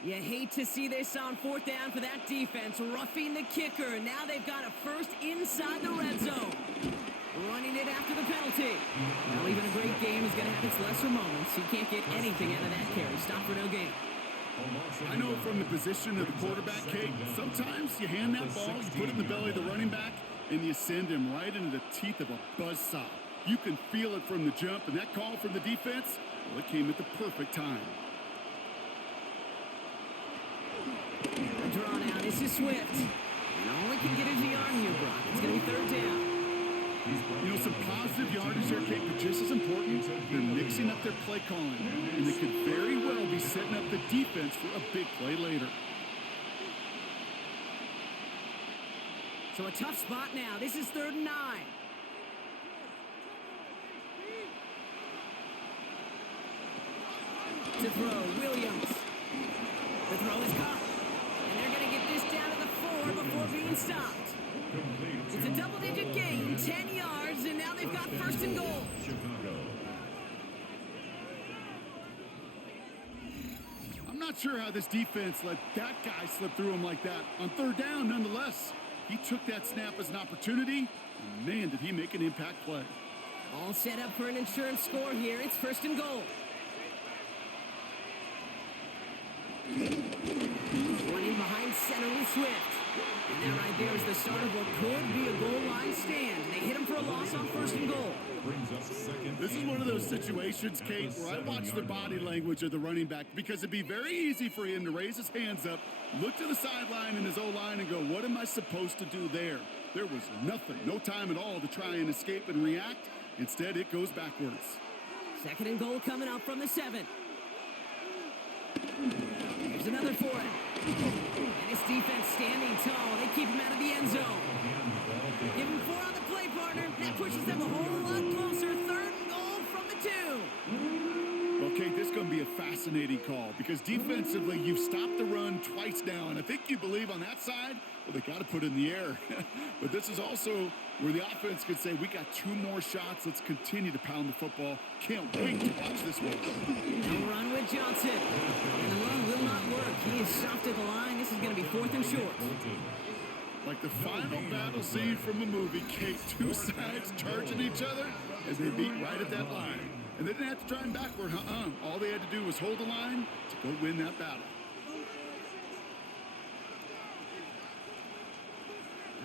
You hate to see this on 4th down for that defense, roughing the kicker. Now they've got a first inside the red zone. Running it after the penalty. Well, even a great game is going to have its lesser moments. You can't get anything out of that carry. Stop for no gain. I know from the position of the quarterback, Kate, sometimes you hand that ball, you put it in the belly of the running back, and you send him right into the teeth of a buzzsaw. You can feel it from the jump, and that call from the defense, well, it came at the perfect time. Drawn out, this is Swift. And all he can get is the arm here, Brock. It's going to be 3rd down. You know, some positive yardage there, Kate, but just as important, they're mixing up their play calling. And they could very well be setting up the defense for a big play later. So a tough spot now. This is 3rd and 9. To throw, Williams. The throw is caught. And they're going to get this down to the 4 before being stopped. It's a double-digit gain, 10 yards, and now they've got 1st and goal. I'm not sure how this defense let that guy slip through him like that. On 3rd down, nonetheless, he took that snap as an opportunity, and man, did he make an impact play. All set up for an insurance score here. It's 1st and goal. Running behind center with Swift. And that right there is the start of what could be a goal line stand. They hit him for a loss on 1st and goal. This is one of those situations, Kate, where I watch the body language of the running back because it'd be very easy for him to raise his hands up, look to the sideline in his O-line and go, what am I supposed to do there? There was nothing, no time at all to try and escape and react. Instead, it goes backwards. 2nd and goal coming up from the 7. Here's another for it. And his defense standing tall. They keep him out of the end zone. Give him 4 on the play, partner. That pushes them a whole lot closer. 3rd and goal from the 2. Okay, this is going to be a fascinating call because defensively, you've stopped the run twice now, and I think you believe on that side, well, they got to put it in the air. But this is also where the offense could say, we got 2 more shots. Let's continue to pound the football. Can't wait to watch this one. No run with Johnson. And the run will not work. He is stopped at the line. This is going to be 4th and short. Like the final battle scene from a movie, Kate, 2 sides charging each other as they beat right at that line. And they didn't have to drive backward, All they had to do was hold the line to go win that battle.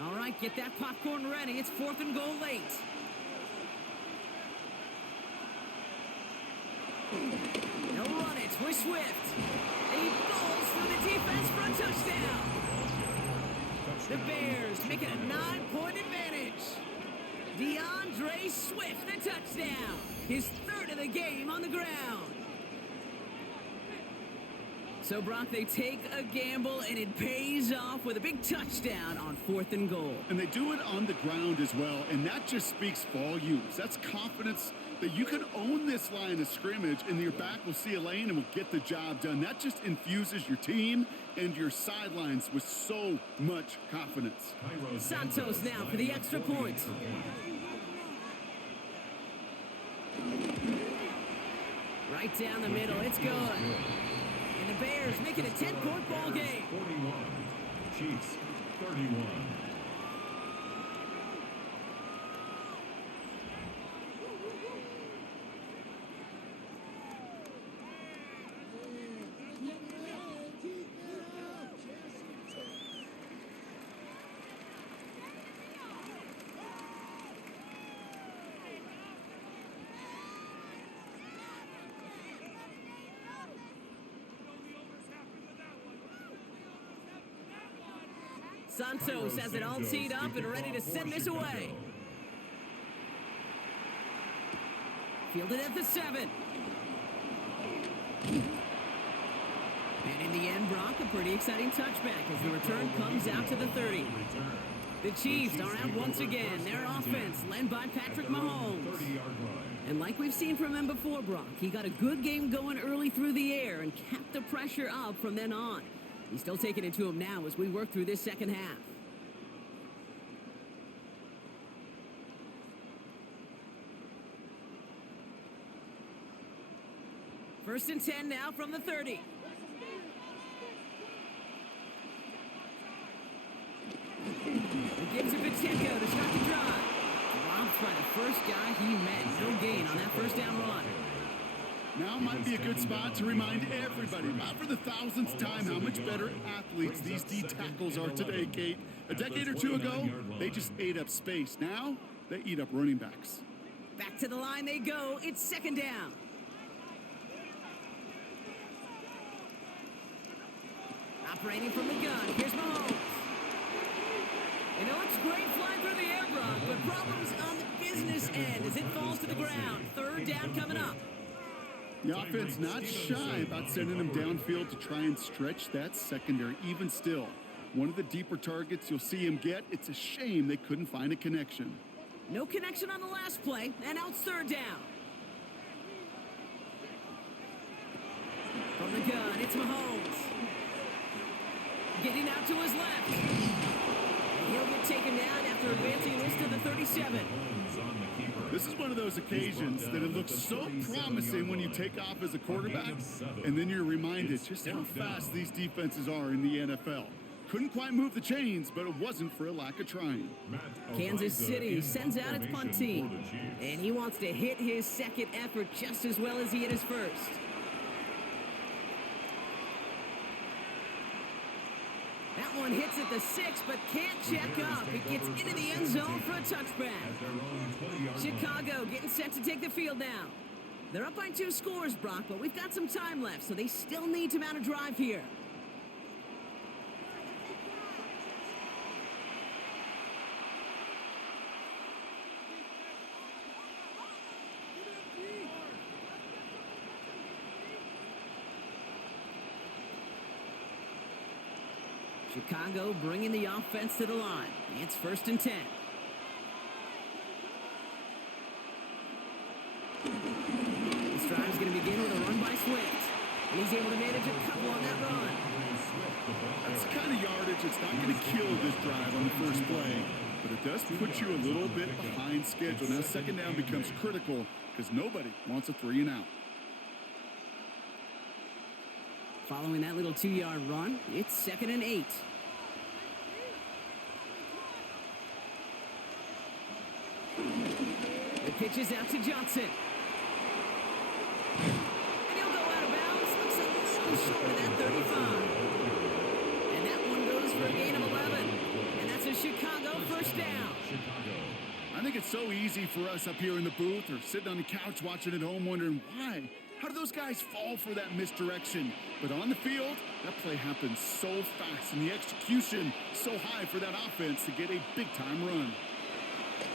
All right, get that popcorn ready. It's 4th and goal late. They'll run it with Swift. And he falls through the defense for a touchdown. The Bears make it a 9-point advantage. DeAndre Swift, the touchdown. His third of the game on the ground. So, Brock, they take a gamble, and it pays off with a big touchdown on 4th and goal. And they do it on the ground as well, and that just speaks volumes. That's confidence that you can own this line of scrimmage, and your back will see a lane and will get the job done. That just infuses your team and your sidelines with so much confidence. Santos now for the extra point. Right down the middle, it's good. And the Bears make it a 10-point ball game. 41, Chiefs 31. Santos has it all teed up and ready to send this away. Fielded at the 7. And in the end, Brock, a pretty exciting touchback as the return comes out to the 30. The Chiefs are out once again. Their offense led by Patrick Mahomes. And like we've seen from him before, Brock, he got a good game going early through the air and kept the pressure up from then on. He's still taking it to him now as we work through this second half. First and 10 now from the 30. It gives it Pacheco to start the drive. Dropped by the first guy he met. No gain on that first down run. Now might be a good spot to remind everybody, not for the thousandth time, how much better athletes these D tackles are today, Kate. A decade or two ago, they just ate up space. Now, they eat up running backs. Back to the line they go. It's second down. Operating from the gun. Here's Mahomes. You know, it's great flying through the air, Brock, but problems on the business end as it falls to the ground. Third down coming up. The offense not shy about sending them downfield to try and stretch that secondary. Even still, one of the deeper targets you'll see him get. It's a shame they couldn't find a connection. No connection on the last play, and out third down. From the gun, it's Mahomes. Getting out to his left. And he'll get taken down after advancing this to the 37. This is one of those occasions that it looks so promising when you take off as a quarterback, and then you're reminded just how fast these defenses are in the NFL. Couldn't quite move the chains, but it wasn't for a lack of trying. Kansas City sends out its punt team, and he wants to hit his second effort just as well as he hit his first. That one hits at the 6, but can't check up. It gets into the end zone for a touchback. Chicago getting set to take the field now. They're up by 2 scores, Brock, but we've got some time left, so they still need to mount a drive here. Chicago bringing the offense to the line. It's first and 10. This drive's going to begin with a run by Swift. And he's able to manage a couple on that run. That's the kind of yardage that's not going to kill this drive on the first play, but it does put you a little bit behind schedule. Now second down becomes critical because nobody wants a 3 and out. Following that little 2-yard run, it's second and 8. The pitch is out to Johnson. And he'll go out of bounds. Looks a little short of that 35. And that one goes for a gain of 11. And that's a Chicago first down. I think it's so easy for us up here in the booth or sitting on the couch watching at home wondering why. How do those guys fall for that misdirection? But on the field, that play happens so fast, and the execution so high for that offense to get a big-time run.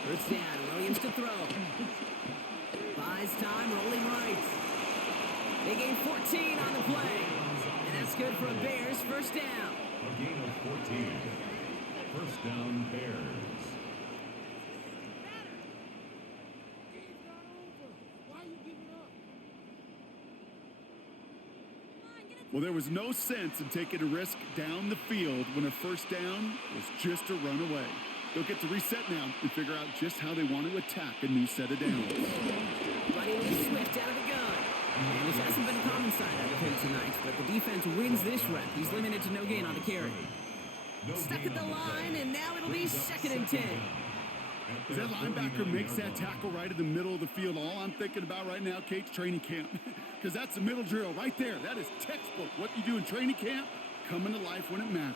First down, Williams to throw. Buys time, rolling right. They gain 14 on the play. And that's good for a Bears first down. A gain of 14. First down, Bears. Well, there was no sense in taking a risk down the field when a first down was just a run away. They'll get to reset now and figure out just how they want to attack a new set of downs. Running with Swift out of the gun. And this hasn't been a common side out of him tonight, but the defense wins this rep. He's limited to no gain on the carry. Stuck at the line, and now it'll be 2nd and 10. As that linebacker makes that tackle right in the middle of the field, all I'm thinking about right now, Kate's training camp. Because that's the middle drill right there. That is textbook. What you do in training camp, coming to life when it matters.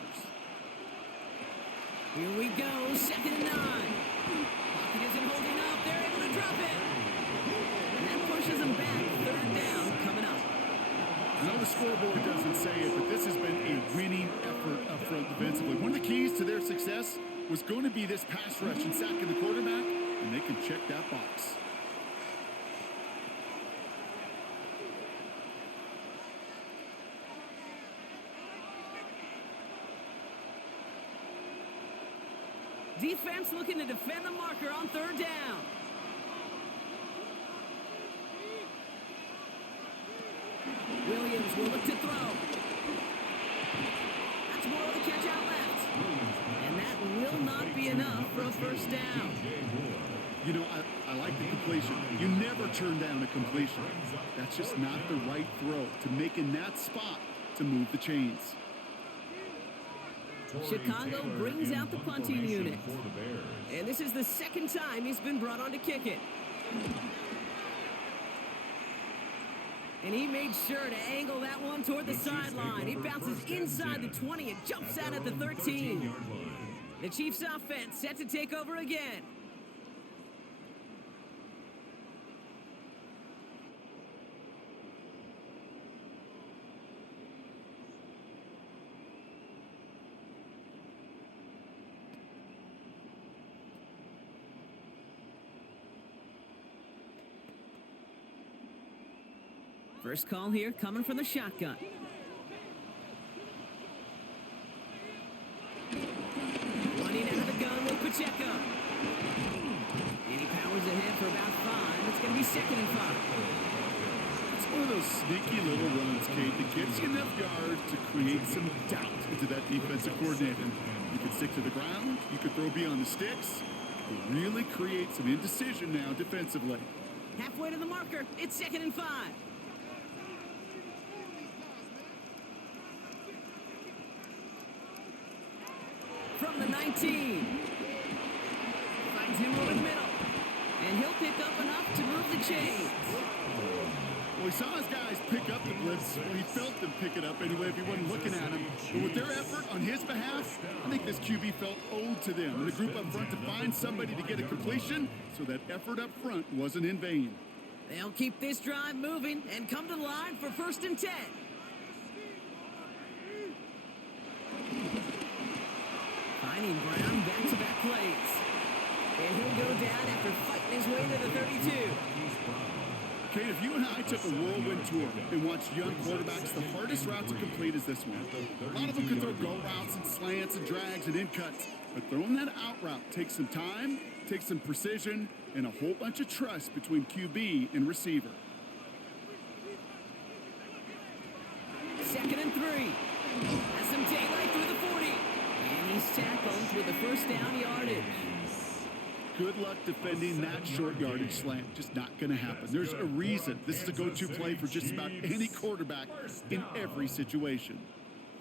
Here we go, 2nd and 9. Pocket isn't holding up. They're able to drop it. And that pushes them back. 3rd down coming up. I know the scoreboard doesn't say it, but this has been a winning effort up front defensively. One of the keys to their success was going to be this pass rush and sacking the quarterback, and they can check that box. Defense looking to defend the marker on 3rd down. Williams will look to throw. That's more of the catch out left. And that will not be enough for a first down. You know, I like the completion. You never turn down a completion. That's just not the right throw to make in that spot to move the chains. Chicago brings out the punting unit. And this is the 2nd time he's been brought on to kick it. And he made sure to angle that one toward the sideline. He bounces inside the 20 and jumps out at the 13. The Chiefs offense set to take over again. First call here coming from the shotgun. Running out of the gun with Pacheco. And he powers ahead for about 5. It's going to be 2nd and 5. It's one of those sneaky little runs, Kate, that gets you enough yards to create some doubt into that defensive coordinator. You can stick to the ground. You can throw beyond the sticks. You really create some indecision now defensively. Halfway to the marker. It's 2nd and 5. From the 19. Finds him over the middle. And he'll pick up enough to move the chains. Well, he saw his guys pick up the blitz. Well, he felt them pick it up anyway if he wasn't looking at him. But with their effort on his behalf, I think this QB felt owed to them. And the group up front to find somebody to get a completion so that effort up front wasn't in vain. They'll keep this drive moving and come to the line for 1st and 10. Finding Brown back-to-back plays. And he'll go down after fighting his way to the 32. Kate, if you and I took a whirlwind tour and watched young quarterbacks, the hardest route to complete is this one. A lot of them can throw go routes and slants and drags and in cuts, but throwing that out route takes some time, takes some precision, and a whole bunch of trust between QB and receiver. 2nd and 3. Has some daylight through the 40. And he's tackled with the first down yardage. Good luck defending that short yardage slant. Just not going to happen. There's a reason this is a go-to play for just about any quarterback in every situation.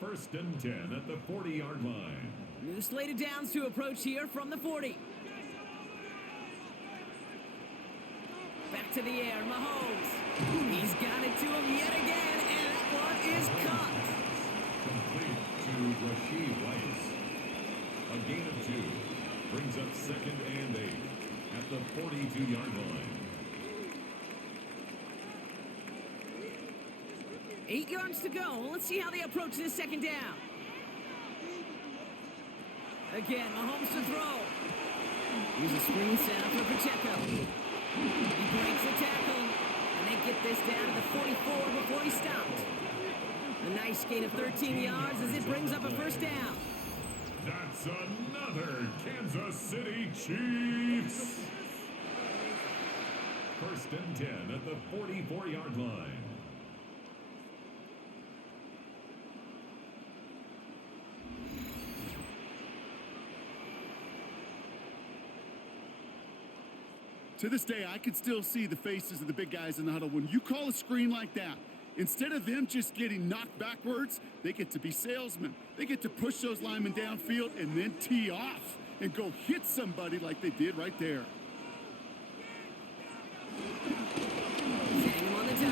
1st and 10 at the 40-yard line. New slate of downs to approach here from the 40. Back to the air, Mahomes. He's got it to him yet again, and that one is caught. Complete to Rashid Rice. A gain of 2. Brings up 2nd and 8 at the 42-yard line. 8 yards to go. Let's see how they approach this 2nd down. Again, Mahomes to throw. Here's a screen set up for Pacheco. He breaks the tackle, and they get this down to the 44 before he stopped. A nice gain of 13 yards as it brings up a first down. That's another Kansas City Chiefs. First and 10 at the 44-yard line. To this day, I can still see the faces of the big guys in the huddle. When you call a screen like that, instead of them just getting knocked backwards, they get to be salesmen. They get to push those linemen downfield and then tee off and go hit somebody like they did right there. Setting him on the dive.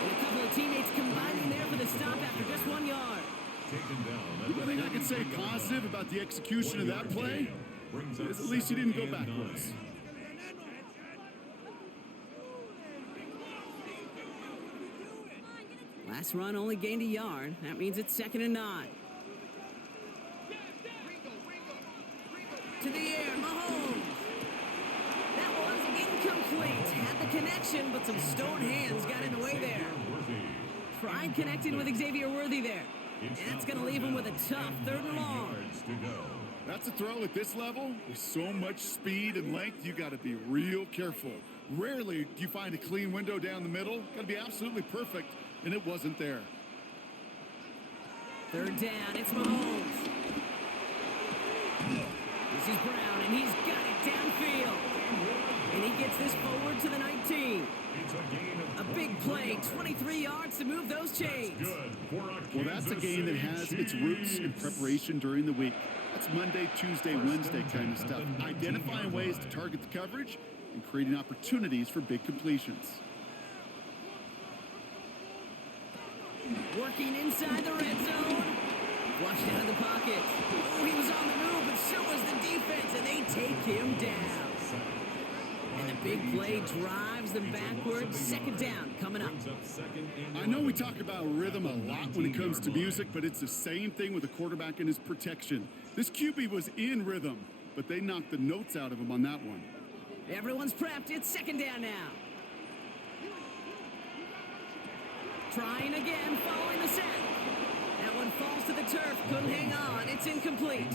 And a couple of teammates combining there for the stop after just 1 yard. Taken down. The one thing I can say positive about the execution of that play is at least you didn't go backwards. Last run only gained a yard. That means it's 2nd and 9. To the air, Mahomes. That was incomplete. Had the connection, but some stone hands got in the way there. Tried connecting with Xavier Worthy there. And that's going to leave him with a tough 3rd and long. That's a throw at this level. With so much speed and length, you got to be real careful. Rarely do you find a clean window down the middle. Got to be absolutely perfect, and it wasn't there. 3rd down, it's Mahomes. This is Brown, and he's got it downfield. And he gets this forward to the 19. A big play, 23 yards to move those chains. Well, that's a game that has its roots in preparation during the week. That's Monday, Tuesday, Wednesday kind of stuff. Identifying ways to target the coverage and creating opportunities for big completions. Working inside the red zone. Flushed out of the pocket. Oh, he was on the move, but so was the defense, and they take him down. And the big play drives them backwards. 2nd down coming up. I know we talk about rhythm a lot when it comes to music, but it's the same thing with a quarterback and his protection. This QB was in rhythm, but they knocked the notes out of him on that one. Everyone's prepped. It's 2nd down now. Trying again, following the set. That one falls to the turf. Couldn't hang on. It's incomplete.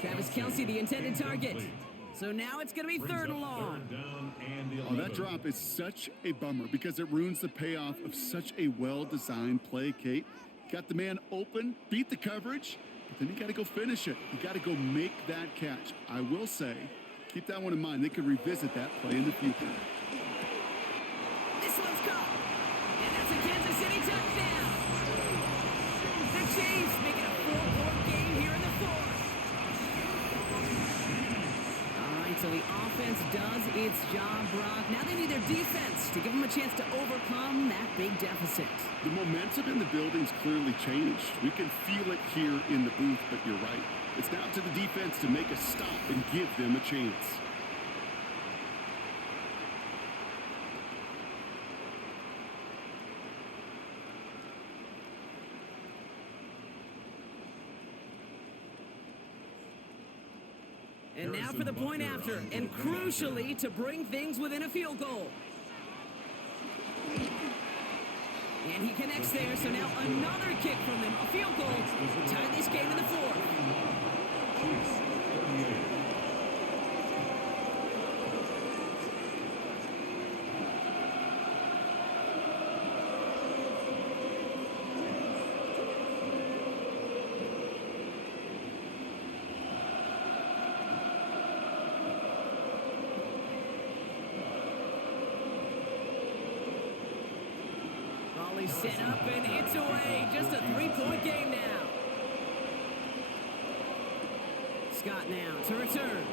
Travis Kelce, the intended target. So now it's going to be 3rd and long. Oh, that drop is such a bummer because it ruins the payoff of such a well-designed play, Kate. Got the man open, beat the coverage, but then you got to go finish it. You got to go make that catch. I will say, keep that one in mind. They could revisit that play in the future. This one's caught. And that's a Kansas City touchdown. The Chiefs make it a 4-point game here in the 4th. All right, so the offense does its job, Brock. Now they need their defense to give them a chance to overcome that big deficit. The momentum in the building's clearly changed. We can feel it here in the booth, but you're right. It's now to the defense to make a stop and give them a chance. And now for the point after, and crucially to bring things within a field goal. And he connects there, so now another kick from them, a field goal, to tie this game in the 4th. He's set up and it's away. Just a 3-point game now. Scott now to return.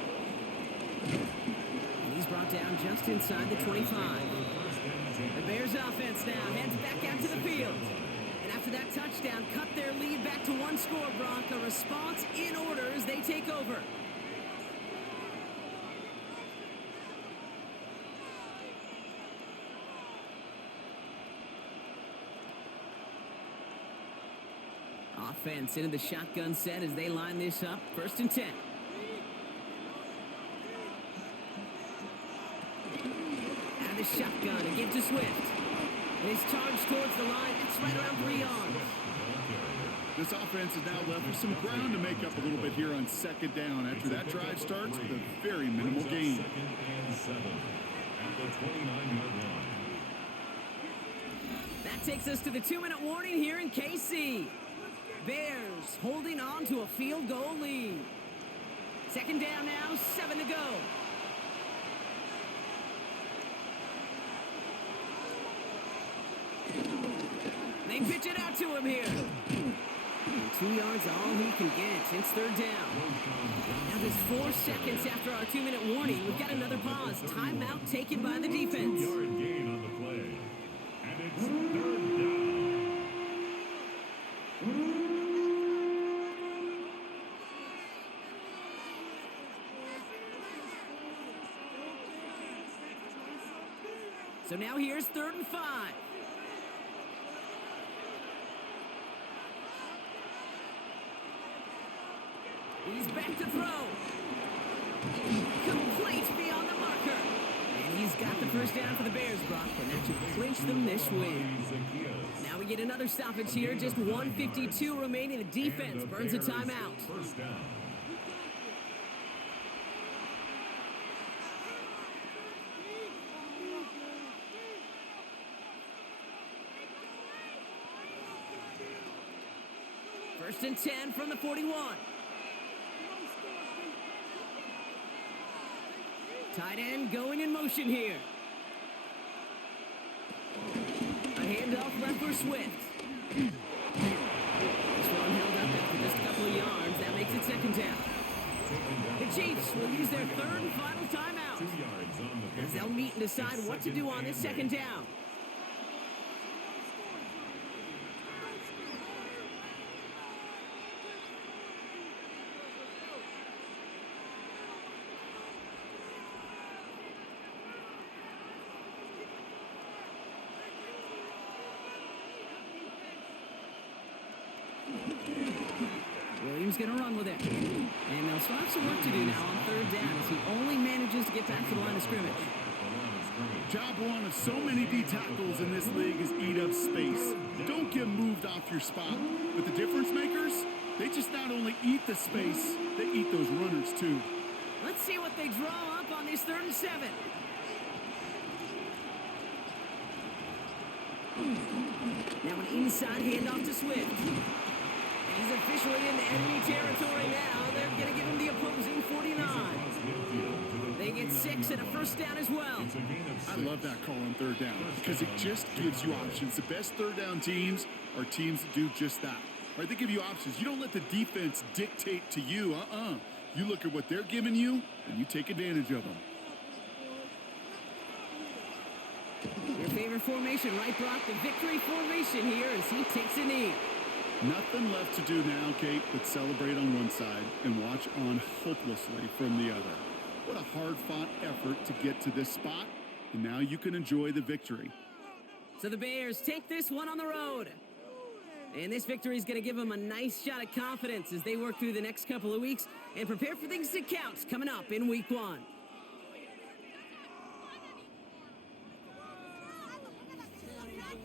And he's brought down just inside the 25. The Bears offense now heads back out to the field. And after that touchdown, cut their lead back to 1 score, Brock. A response in order as they take over. Offense into the shotgun set as they line this up. 1st and 10. the shotgun and give to Swift. And his charge towards the line, it's right around 3 yards. This offense is now left with some ground to make up a little bit here on second down after that drive starts with a very minimal gain. Second and 7 at the 29-yard line. That takes us to the 2-minute warning here in KC. Bears holding on to a field goal lead. Second down now, 7 to go. They pitch it out to him here. And 2 yards all he can get. It's third down. Now just 4 seconds after our 2-minute warning, we've got another pause. Timeout taken by the defense. 2-yard gain on the play. And it's third down. So now here's 3rd and 5. He's back to throw. Complete beyond the marker. And he's got the first down for the Bears, Brock, and that should clinch them this win. Now we get another stoppage here. Just 1:52 remaining. The defense burns a timeout. First down. First and 10 from the 41. Tight end going in motion here. A handoff left for Swift. This one held up after just a couple of yards. That makes it second down. The Chiefs will use their 3rd and final timeout 2 yards on the as they'll meet and decide what to do on this second down. Williams going to run with it. And they'll start some work to do now on 3rd down as he only manages to get back to the line of scrimmage. Job one of so many D tackles in this league is eat up space. Don't get moved off your spot. But the difference makers, they just not only eat the space, they eat those runners too. Let's see what they draw up on this 3rd and 7. Now an inside handoff to Swift. He's officially in enemy territory now. They're going to give him the opposing 49. They get 6 and a first down as well. I love that call on 3rd down because it just gives you options. The best 3rd down teams are teams that do just that. Right? They give you options. You don't let the defense dictate to you. You look at what they're giving you, and you take advantage of them. Your favorite formation, right, Brock? The victory formation here as he takes a knee. Nothing left to do now, Kate, but celebrate on one side and watch on hopelessly from the other. What a hard-fought effort to get to this spot, and now you can enjoy the victory. So the Bears take this one on the road. And this victory is going to give them a nice shot of confidence as they work through the next couple of weeks and prepare for things that count coming up in Week 1.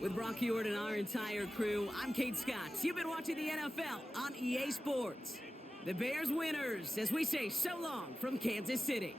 With Brock Heward and our entire crew, I'm Kate Scott. You've been watching the NFL on EA Sports. The Bears winners as we say so long from Kansas City.